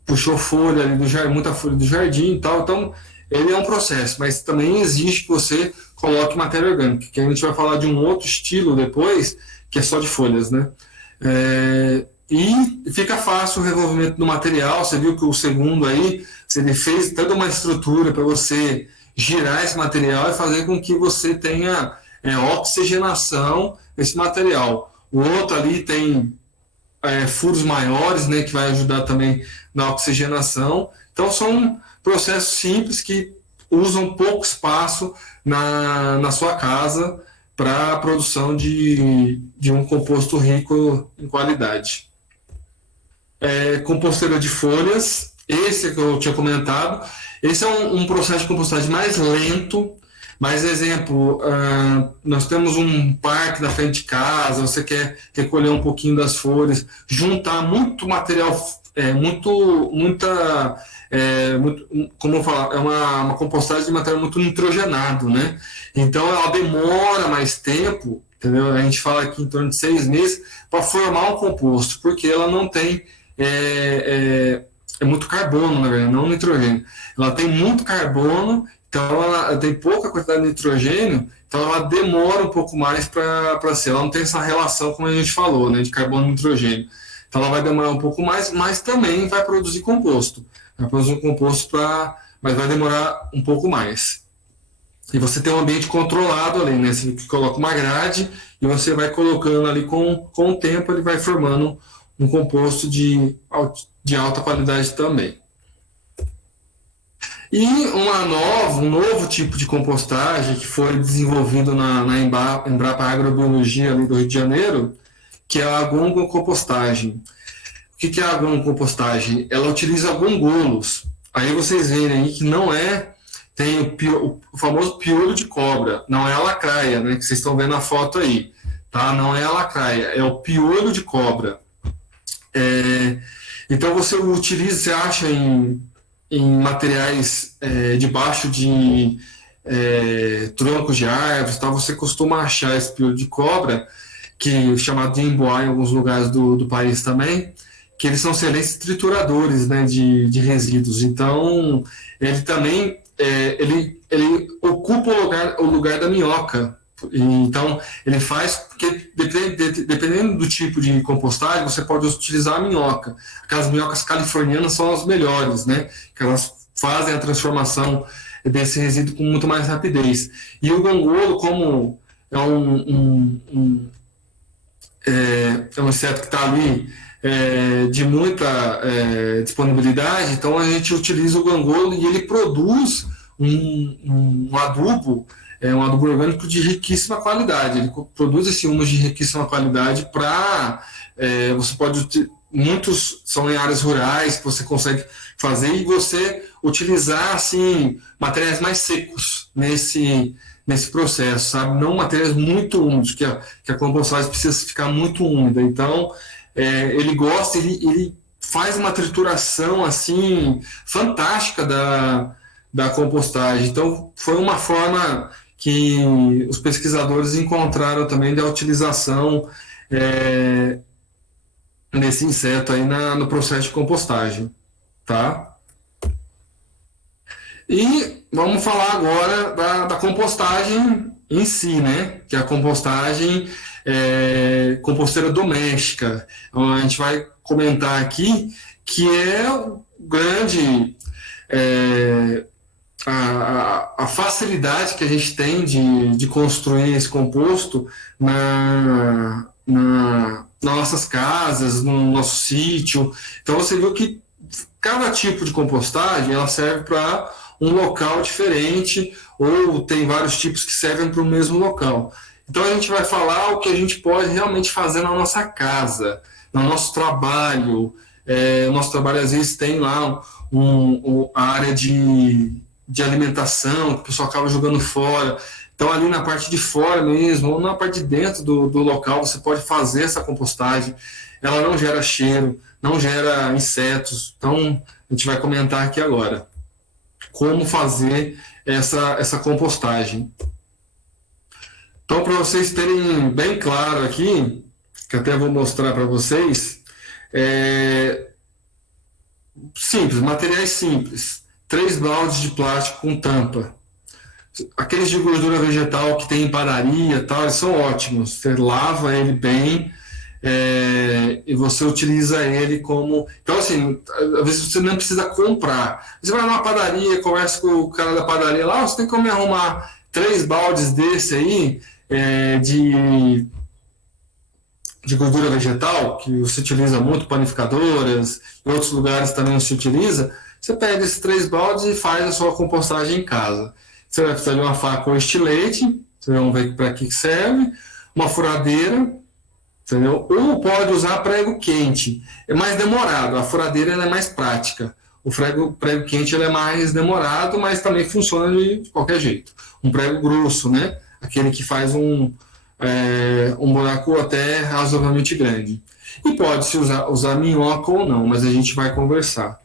puxou folha ali muita folha do jardim e tal, então ele é um processo, mas também exige que você coloque matéria orgânica, que a gente vai falar de um outro estilo depois, que é só de folhas, né? E fica fácil o revolvimento do material. Você viu que o segundo aí, ele fez toda uma estrutura para você girar esse material e fazer com que você tenha oxigenação desse material. O outro ali tem furos maiores, né, que vai ajudar também na oxigenação. Então são processos simples que usam pouco espaço na sua casa para a produção de um composto rico em qualidade. Composteira de folhas, esse que eu tinha comentado, esse é um processo de compostagem mais lento, mas exemplo, nós temos um parque na frente de casa, você quer recolher um pouquinho das folhas, juntar muito material, como eu falar, é uma compostagem de material muito nitrogenado, né? Então ela demora mais tempo, entendeu? A gente fala aqui em torno de 6 meses para formar um composto, porque ela não tem muito carbono, na verdade, não nitrogênio. Ela tem muito carbono, então ela tem pouca quantidade de nitrogênio, então ela demora um pouco mais para ser. Ela não tem essa relação, como a gente falou, né, de carbono e nitrogênio. Então ela vai demorar um pouco mais, mas também vai produzir composto. Vai produzir um composto mas vai demorar um pouco mais. E você tem um ambiente controlado ali, né? Você coloca uma grade e você vai colocando ali com o tempo, ele vai formando um composto de alta qualidade também. E um novo tipo de compostagem que foi desenvolvido na Embrapa Agrobiologia ali do Rio de Janeiro, que é a agrocompostagem. O que é a agrocompostagem? Ela utiliza agongolos. Aí vocês veem aí que não tem o famoso piolho de cobra, não é a lacraia, né, que vocês estão vendo na foto aí, tá? Não é a lacraia, é o piolho de cobra. Então você acha em materiais debaixo de troncos de árvores, tal, você costuma achar esse piolho de cobra, que é chamado de emboá em alguns lugares do país também, que eles são excelentes trituradores, né, de resíduos. Então ele também ele ocupa o lugar da minhoca. Então, ele faz, porque dependendo do tipo de compostagem, você pode utilizar a minhoca. Aquelas minhocas californianas são as melhores, né? Que elas fazem a transformação desse resíduo com muito mais rapidez. E o gongolo, como é é um inseto que está ali de muita disponibilidade, então a gente utiliza o gangolo e ele produz um adubo, um adubo orgânico de riquíssima qualidade. Ele produz esse humus de riquíssima qualidade para você pode muitos são em áreas rurais que você consegue fazer e você utilizar assim materiais mais secos nesse processo, sabe? Não materiais muito úmidos, que a compostagem precisa ficar muito úmida. Então, ele gosta, ele faz uma trituração assim fantástica da compostagem. Então, foi uma forma que os pesquisadores encontraram também da utilização nesse inseto aí no processo de compostagem, tá? E vamos falar agora da compostagem em si, né? Que é a compostagem composteira doméstica. Então, a gente vai comentar aqui que é o grande a facilidade que a gente tem de construir esse composto nas nossas casas, no nosso sítio. Então você viu que cada tipo de compostagem ela serve para um local diferente ou tem vários tipos que servem para o mesmo local. Então a gente vai falar o que a gente pode realmente fazer na nossa casa, no nosso trabalho. O nosso trabalho às vezes tem lá a área de alimentação, que o pessoal acaba jogando fora. Então, ali na parte de fora mesmo, ou na parte de dentro do local, você pode fazer essa compostagem. Ela não gera cheiro, não gera insetos. Então, a gente vai comentar aqui agora como fazer essa compostagem. Então, para vocês terem bem claro aqui, que até vou mostrar para vocês, simples, materiais simples. 3 baldes de plástico com tampa. Aqueles de gordura vegetal que tem em padaria, tal, eles são ótimos. Você lava ele bem e você utiliza ele como... Então, assim, às vezes você não precisa comprar. Você vai numa padaria, conversa com o cara da padaria lá, você tem como arrumar 3 baldes desse aí de gordura vegetal, que você utiliza muito, panificadoras, em outros lugares também se utiliza. Você pega esses 3 baldes e faz a sua compostagem em casa. Você vai precisar de uma faca ou estilete, vocês vão ver para que serve, uma furadeira, entendeu? Ou pode usar prego quente. É mais demorado, a furadeira ela é mais prática. O prego quente ele é mais demorado, mas também funciona de qualquer jeito. Um prego grosso, né? Aquele que faz um buraco até razoavelmente grande. E pode-se usar minhoca ou não, mas a gente vai conversar.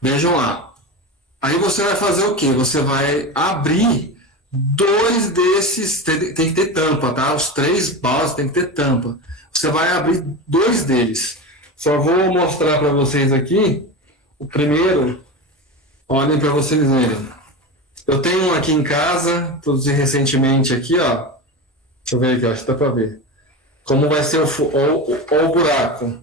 Vejam lá. Aí você vai fazer o quê? Você vai abrir 2 desses, tem que ter tampa, tá? Os 3 baldes tem que ter tampa. Você vai abrir 2 deles. Só vou mostrar para vocês aqui. O primeiro, olhem para vocês verem. Eu tenho um aqui em casa, produzi recentemente aqui, ó. Deixa eu ver aqui, acho que dá para ver. Como vai ser o buraco.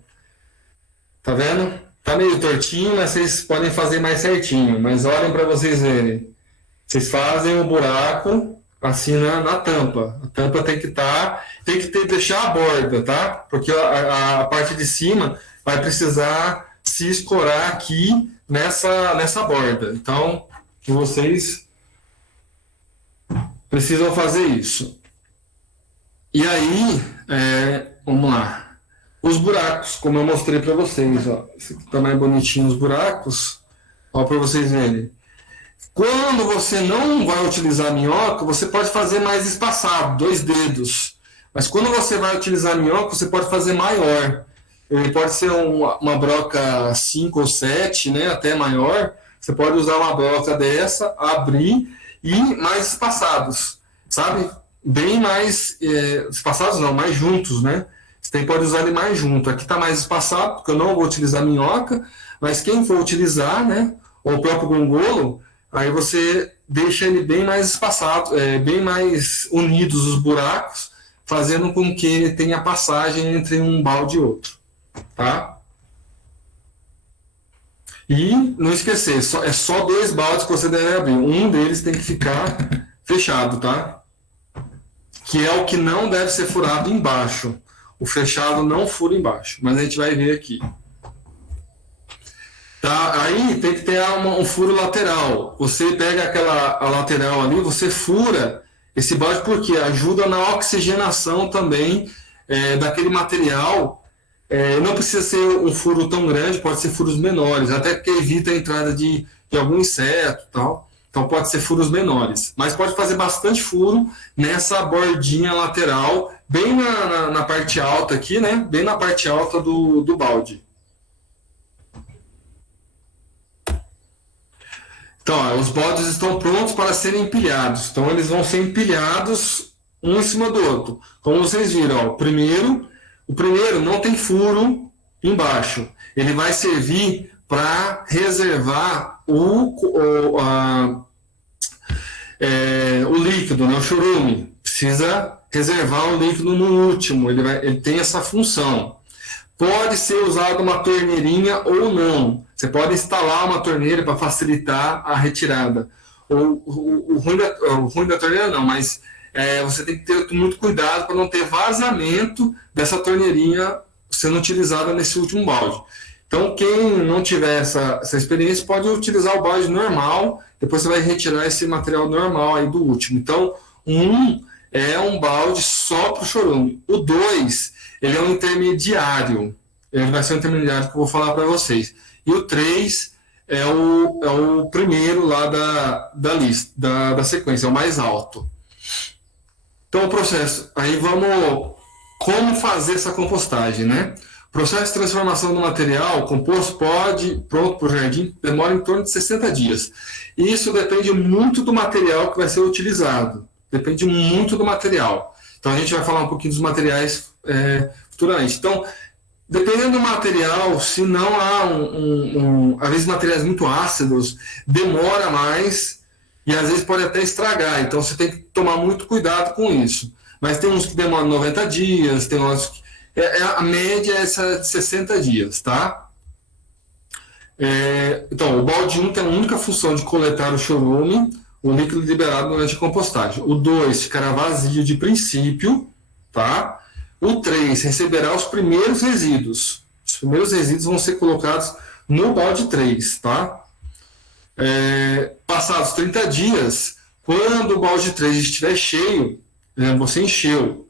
Tá vendo? Tá meio tortinho, mas vocês podem fazer mais certinho. Mas olhem para vocês verem. Vocês fazem o buraco assim na tampa. A tampa tem que deixar a borda, tá? Porque a parte de cima vai precisar se escorar aqui nessa borda. Então, vocês precisam fazer isso. E aí, vamos lá. Os buracos, como eu mostrei para vocês, ó, esse aqui tá mais bonitinho os buracos, ó, para vocês verem. Quando você não vai utilizar a minhoca, você pode fazer mais espaçado, 2 dedos. Mas quando você vai utilizar a minhoca, você pode fazer maior. Ele pode ser uma broca 5 ou 7, né, até maior. Você pode usar uma broca dessa, abrir e mais espaçados, sabe? Bem mais espaçados não, mais juntos, né? Você pode usar ele mais junto. Aqui está mais espaçado, porque eu não vou utilizar minhoca, mas quem for utilizar, né, ou o próprio gongolo, aí você deixa ele bem mais espaçado, bem mais unidos os buracos, fazendo com que ele tenha passagem entre um balde e outro, tá? E não esquecer, é só 2 baldes que você deve abrir. Um deles tem que ficar fechado, tá? que é o que não deve ser furado embaixo. O fechado não fura embaixo, mas a gente vai ver aqui. Tá? Aí tem que ter um furo lateral. Você pega a lateral ali, você fura esse balde porque ajuda na oxigenação também daquele material. Não precisa ser um furo tão grande, pode ser furos menores, até porque evita a entrada de algum inseto e tal. Então pode ser furos menores, mas pode fazer bastante furo nessa bordinha lateral, bem na parte alta aqui, né? Bem na parte alta do balde. Então, ó, os baldes estão prontos para serem empilhados. Então eles vão ser empilhados um em cima do outro. Como vocês viram, ó, o primeiro não tem furo embaixo. Ele vai servir para reservar o líquido, né, o chorume. Precisa reservar o líquido no último. Ele tem essa função. Pode ser usado uma torneirinha ou não. Você pode instalar uma torneira para facilitar a retirada. O ruim da torneira não, mas você tem que ter muito cuidado para não ter vazamento dessa torneirinha sendo utilizada nesse último balde. Então, quem não tiver essa experiência pode utilizar o balde normal, depois você vai retirar esse material normal aí do último. Então, é um balde só para o chorume. O 2, ele é um intermediário. Ele vai ser um intermediário que eu vou falar para vocês. E o 3 é o primeiro lá da lista, da sequência, é o mais alto. Então, o processo. Aí como fazer essa compostagem, né? O processo de transformação do material composto pronto para o jardim, demora em torno de 60 dias. E isso depende muito do material que vai ser utilizado. Depende muito do material. Então, a gente vai falar um pouquinho dos materiais futuramente. Então, dependendo do material, se não há às vezes materiais muito ácidos, demora mais e às vezes pode até estragar. Então você tem que tomar muito cuidado com isso. Mas tem uns que demoram 90 dias, tem outros que... a média é essa de 60 dias, tá? Então, o balde 1 tem a única função de coletar o chorume, o líquido liberado durante a compostagem. O 2 ficará vazio de princípio, tá? O 3 receberá os primeiros resíduos. Os primeiros resíduos vão ser colocados no balde 3, tá? Passados 30 dias, quando o balde 3 estiver cheio, você encheu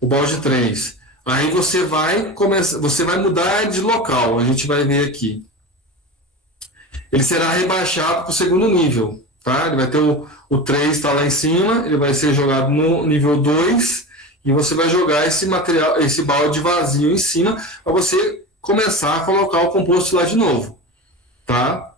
o balde 3, aí você vai mudar de local, a gente vai ver aqui. Ele será rebaixado para o segundo nível, tá? Ele vai ter o 3 está lá em cima, ele vai ser jogado no nível 2, e você vai jogar esse balde vazio em cima para você começar a colocar o composto lá de novo, tá?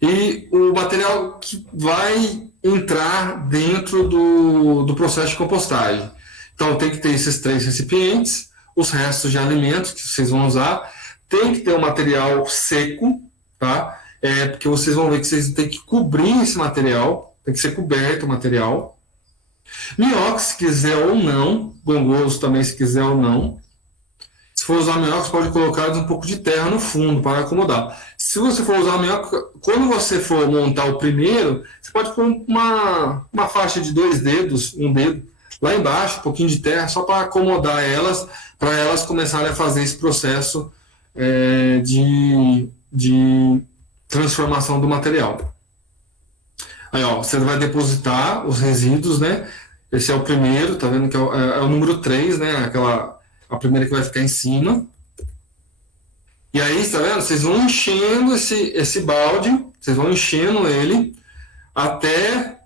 E o material que vai entrar dentro do processo de compostagem. Então tem que ter esses 3 recipientes, os restos de alimentos que vocês vão usar, tem que ter um material seco, tá? Porque vocês vão ver que vocês têm que cobrir esse material, tem que ser coberto o material. Minhoca, se quiser ou não, gongoso também, se quiser ou não. Se for usar minhoca, pode colocar um pouco de terra no fundo para acomodar. Se você for usar minhoca, quando você for montar o primeiro, você pode pôr uma faixa de 2 dedos, um dedo, lá embaixo, um pouquinho de terra, só para acomodar elas, para elas começarem a fazer esse processo de transformação do material. Aí, ó, você vai depositar os resíduos, né? Esse é o primeiro, tá vendo que é o número 3, né? A primeira que vai ficar em cima. E aí, tá vendo? Vocês vão enchendo esse balde, vocês vão enchendo ele até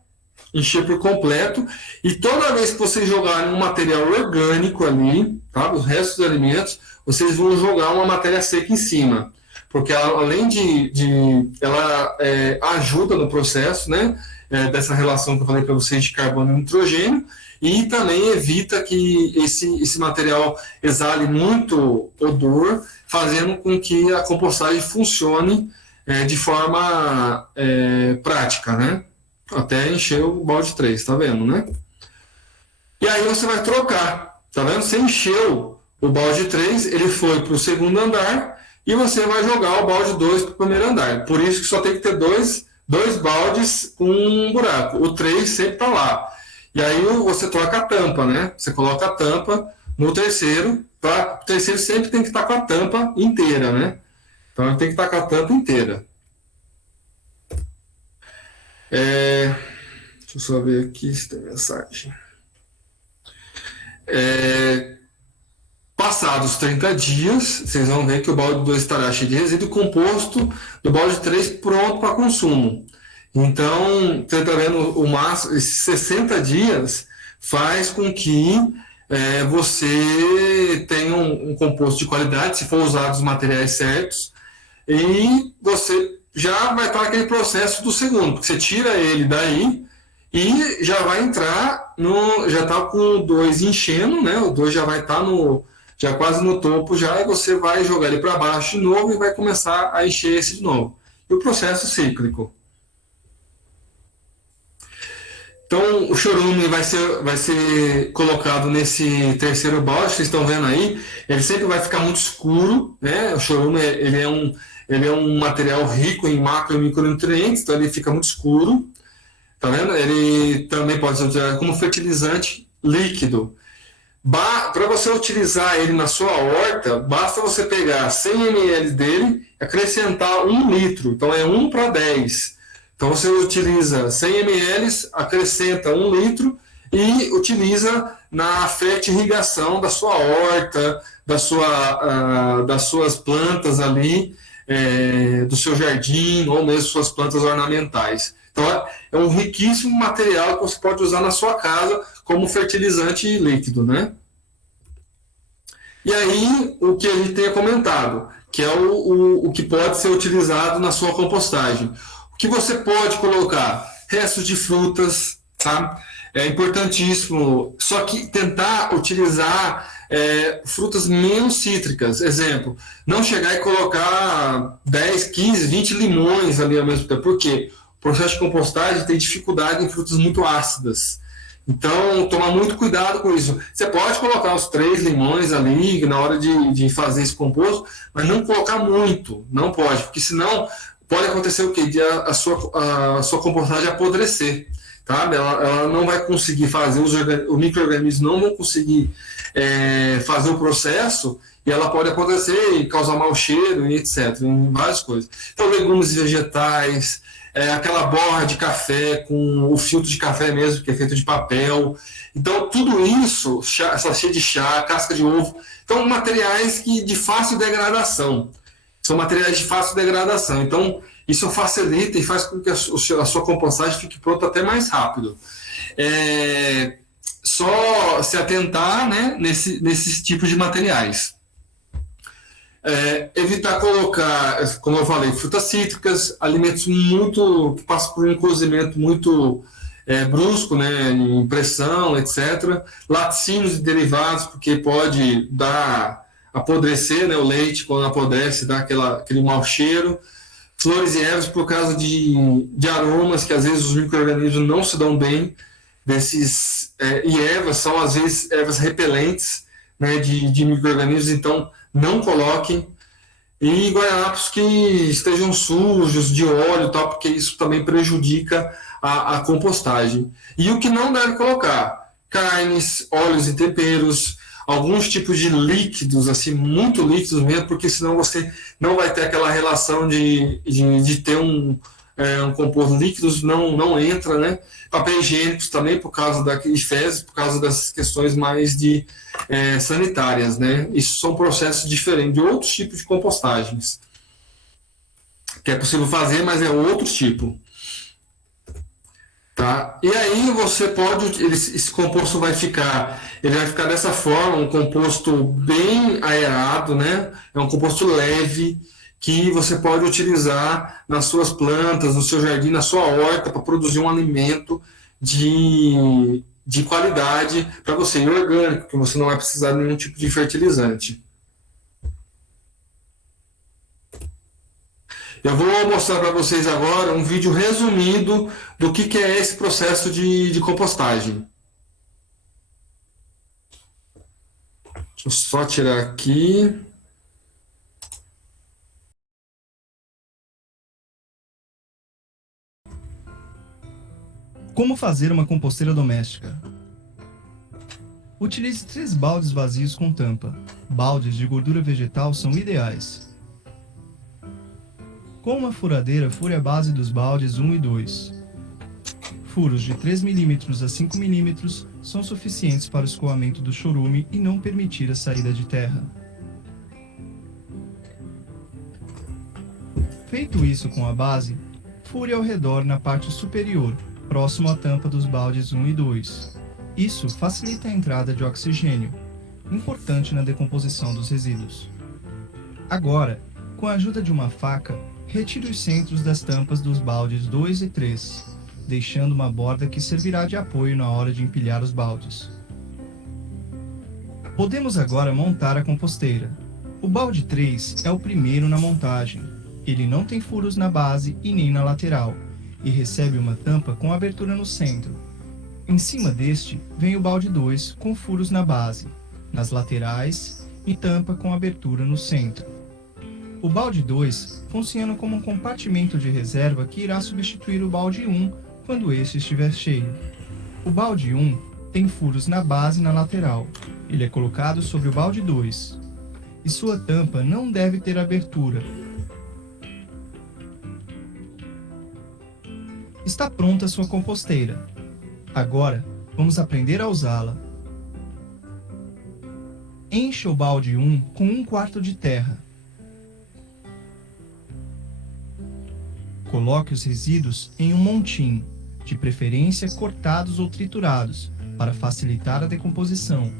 encher por completo. E toda vez que vocês jogarem um material orgânico ali, tá? Os restos de alimentos, vocês vão jogar uma matéria seca em cima. Porque ela, além ela ajuda no processo, né, dessa relação que eu falei para vocês de carbono e nitrogênio, e também evita que esse material exale muito odor, fazendo com que a compostagem funcione de forma prática, né, até encher o balde 3, tá vendo, né? E aí você vai trocar, tá vendo? Você encheu o balde 3, ele foi para o segundo andar, e você vai jogar o balde 2 para o primeiro andar. Por isso que só tem que ter dois baldes com um buraco. O 3 sempre está lá. E aí você troca a tampa, né? Você coloca a tampa no terceiro, o terceiro sempre tem que estar com a tampa inteira, né? Então ele tem que estar com a tampa inteira. Deixa eu só ver aqui se tem mensagem. Passados 30 dias, vocês vão ver que o balde 2 estará cheio de resíduo composto do balde 3 pronto para consumo. Então, você está vendo o máximo, esses 60 dias faz com que você tenha um composto de qualidade, se for usado os materiais certos, e você já vai estar naquele processo do segundo, porque você tira ele daí e já vai entrar no. Já está com o 2 enchendo, né? O 2 já vai estar no. Já quase no topo já, e você vai jogar ele para baixo de novo e vai começar a encher esse de novo. E o processo cíclico. Então, o chorume vai ser colocado nesse terceiro balde, vocês estão vendo aí. Ele sempre vai ficar muito escuro, né? O chorume ele é um material rico em macro e micronutrientes, então ele fica muito escuro. Tá vendo? Ele também pode ser utilizado como fertilizante líquido. Para você utilizar ele na sua horta, basta você pegar 100 ml dele e acrescentar 1 litro. Então é 1 para 10. Então você utiliza 100 ml, acrescenta 1 litro e utiliza na fertirrigação da sua horta, das suas plantas ali, do seu jardim ou mesmo suas plantas ornamentais. Então é um riquíssimo material que você pode usar na sua casa como fertilizante líquido, né? E aí, o que a gente tenha comentado, que é o que pode ser utilizado na sua compostagem. O que você pode colocar? Restos de frutas, tá? É importantíssimo, só que tentar utilizar frutas menos cítricas. Exemplo, não chegar e colocar 10, 15, 20 limões ali ao mesmo tempo. Por quê? O processo de compostagem tem dificuldade em frutas muito ácidas. Então, tomar muito cuidado com isso. Você pode colocar os 3 limões ali na hora de fazer esse composto, mas não colocar muito, não pode, porque senão pode acontecer o quê? A sua compostagem apodrecer, tá? Ela não vai conseguir fazer, os micro-organismos não vão conseguir fazer o processo e ela pode apodrecer e causar mau cheiro e etc. Em várias coisas. Então, legumes e vegetais, aquela borra de café com o filtro de café mesmo, que é feito de papel. Então, tudo isso, sachê de chá, casca de ovo, então materiais que de fácil degradação. São materiais de fácil degradação. Então, isso facilita e faz com que a sua compostagem fique pronta até mais rápido. Só se atentar, né, nesses tipos de materiais. Evitar colocar, como eu falei, frutas cítricas, alimentos que passam por um cozimento muito brusco, né, em pressão, etc. Laticínios e derivados, porque pode apodrecer, né, o leite, quando apodrece, dá aquele mau cheiro. Flores e ervas, por causa de aromas que às vezes os micro-organismos não se dão bem. E ervas são às vezes ervas repelentes, né, de micro-organismos, então não coloquem. E guardanapos que estejam sujos de óleo, tal, porque isso também prejudica a compostagem. E o que não deve colocar? Carnes, óleos e temperos, alguns tipos de líquidos, assim, muito líquidos mesmo, porque senão você não vai ter aquela relação de ter um composto líquidos, não entra, né? Papel higiênicos também, por causa daqueles fezes, por causa das questões mais sanitárias, né? Isso são processos diferentes, de outros tipos de compostagens, que é possível fazer, mas é outro tipo. Tá? E aí você pode, esse composto ele vai ficar dessa forma, um composto bem aerado, né? É um composto leve que você pode utilizar nas suas plantas, no seu jardim, na sua horta, para produzir um alimento de qualidade para você, e orgânico, que você não vai precisar de nenhum tipo de fertilizante. Eu vou mostrar para vocês agora um vídeo resumido do que é esse processo de compostagem. Deixa eu só tirar aqui. Como fazer uma composteira doméstica? Utilize 3 baldes vazios com tampa. Baldes de gordura vegetal são ideais. Com uma furadeira, fure a base dos baldes 1 e 2. Furos de 3 mm a 5 mm são suficientes para o escoamento do chorume e não permitir a saída de terra. Feito isso com a base, fure ao redor na parte superior, próximo à tampa dos baldes 1 e 2. Isso facilita a entrada de oxigênio, importante na decomposição dos resíduos. Agora, com a ajuda de uma faca, retire os centros das tampas dos baldes 2 e 3, deixando uma borda que servirá de apoio na hora de empilhar os baldes. Podemos agora montar a composteira. O balde 3 é o primeiro na montagem. Ele não tem furos na base e nem na lateral, e recebe uma tampa com abertura no centro. Em cima deste, vem o balde 2 com furos na base, nas laterais e tampa com abertura no centro. O balde 2 funciona como um compartimento de reserva que irá substituir o balde 1 quando este estiver cheio. O balde 1 tem furos na base e na lateral. Ele é colocado sobre o balde 2, e sua tampa não deve ter abertura. Está pronta a sua composteira. Agora, vamos aprender a usá-la. Encha o balde 1 com 1/4 de terra. Coloque os resíduos em um montinho, de preferência cortados ou triturados, para facilitar a decomposição.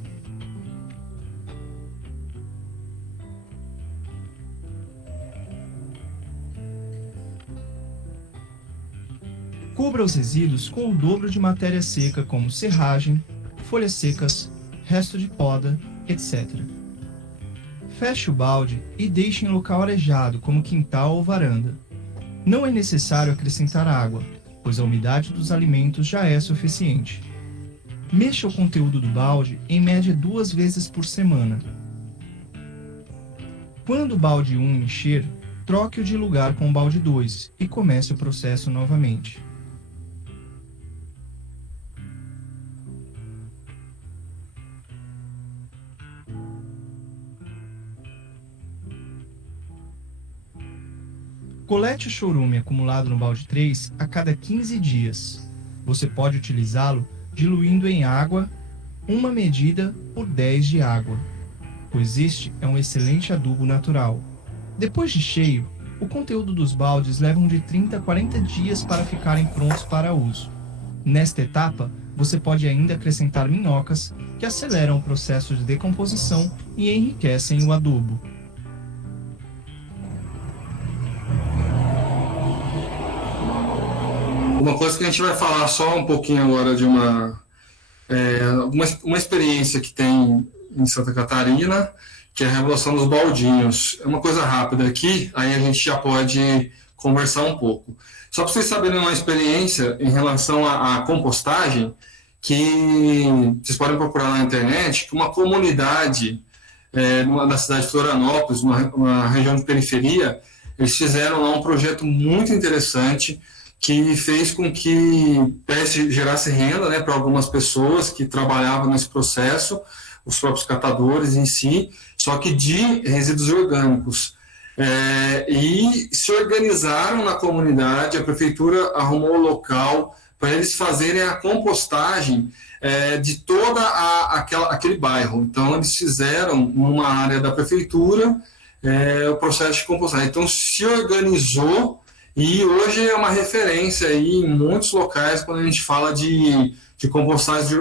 Cubra os resíduos com o dobro de matéria seca como serragem, folhas secas, resto de poda, etc. Feche o balde e deixe em local arejado como quintal ou varanda. Não é necessário acrescentar água, pois a umidade dos alimentos já é suficiente. Mexa o conteúdo do balde em média 2 vezes por semana. Quando o balde 1 encher, troque-o de lugar com o balde 2 e comece o processo novamente. Colete o chorume acumulado no balde 3 a cada 15 dias. Você pode utilizá-lo diluindo em água 1 medida por 10 de água, pois este é um excelente adubo natural. Depois de cheio, o conteúdo dos baldes levam de 30 a 40 dias para ficarem prontos para uso. Nesta etapa, você pode ainda acrescentar minhocas que aceleram o processo de decomposição e enriquecem o adubo. Uma coisa que a gente vai falar só um pouquinho agora de uma experiência que tem em Santa Catarina, que é a Revolução dos Baldinhos. É uma coisa rápida aqui, aí a gente já pode conversar um pouco. Só para vocês saberem uma experiência em relação à compostagem, que vocês podem procurar na internet, que uma comunidade na cidade de Florianópolis, uma região de periferia, eles fizeram lá um projeto muito interessante, que fez com que gerasse renda, né, para algumas pessoas que trabalhavam nesse processo, os próprios catadores em si, só que de resíduos orgânicos. E se organizaram na comunidade, a prefeitura arrumou o local para eles fazerem a compostagem de todo aquele bairro. Então, eles fizeram numa área da prefeitura o processo de compostagem. Então, se organizou. E hoje é uma referência aí em muitos locais quando a gente fala de compostagem,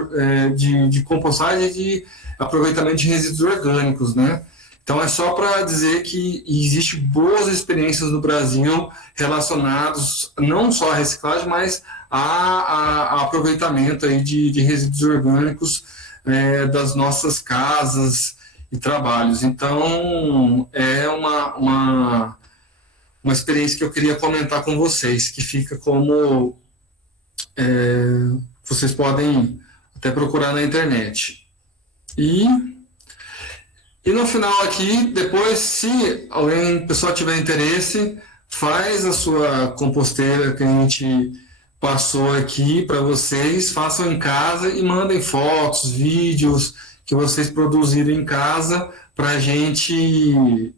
de compostagem e de aproveitamento de resíduos orgânicos, né? Então é só para dizer que existe boas experiências no Brasil relacionadas não só à reciclagem, mas a aproveitamento aí de resíduos orgânicos das nossas casas e trabalhos. Então é uma experiência que eu queria comentar com vocês, que fica como vocês podem até procurar na internet. E no final aqui, depois, se alguém, pessoal tiver interesse, faz a sua composteira que a gente passou aqui para vocês, façam em casa e mandem fotos, vídeos que vocês produzirem em casa para a gente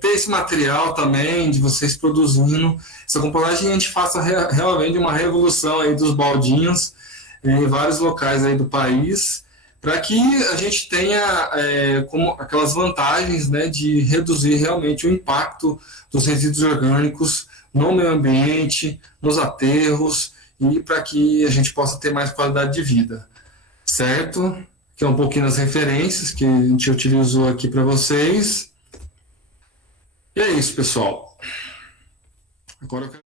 ter esse material também de vocês produzindo essa componente, e a gente faça realmente uma revolução aí dos baldinhos em vários locais aí do país, para que a gente tenha como aquelas vantagens, né, de reduzir realmente o impacto dos resíduos orgânicos no meio ambiente, nos aterros, e para que a gente possa ter mais qualidade de vida, certo? Que é um pouquinho das referências que a gente utilizou aqui para vocês. E é isso, pessoal. Agora eu quero...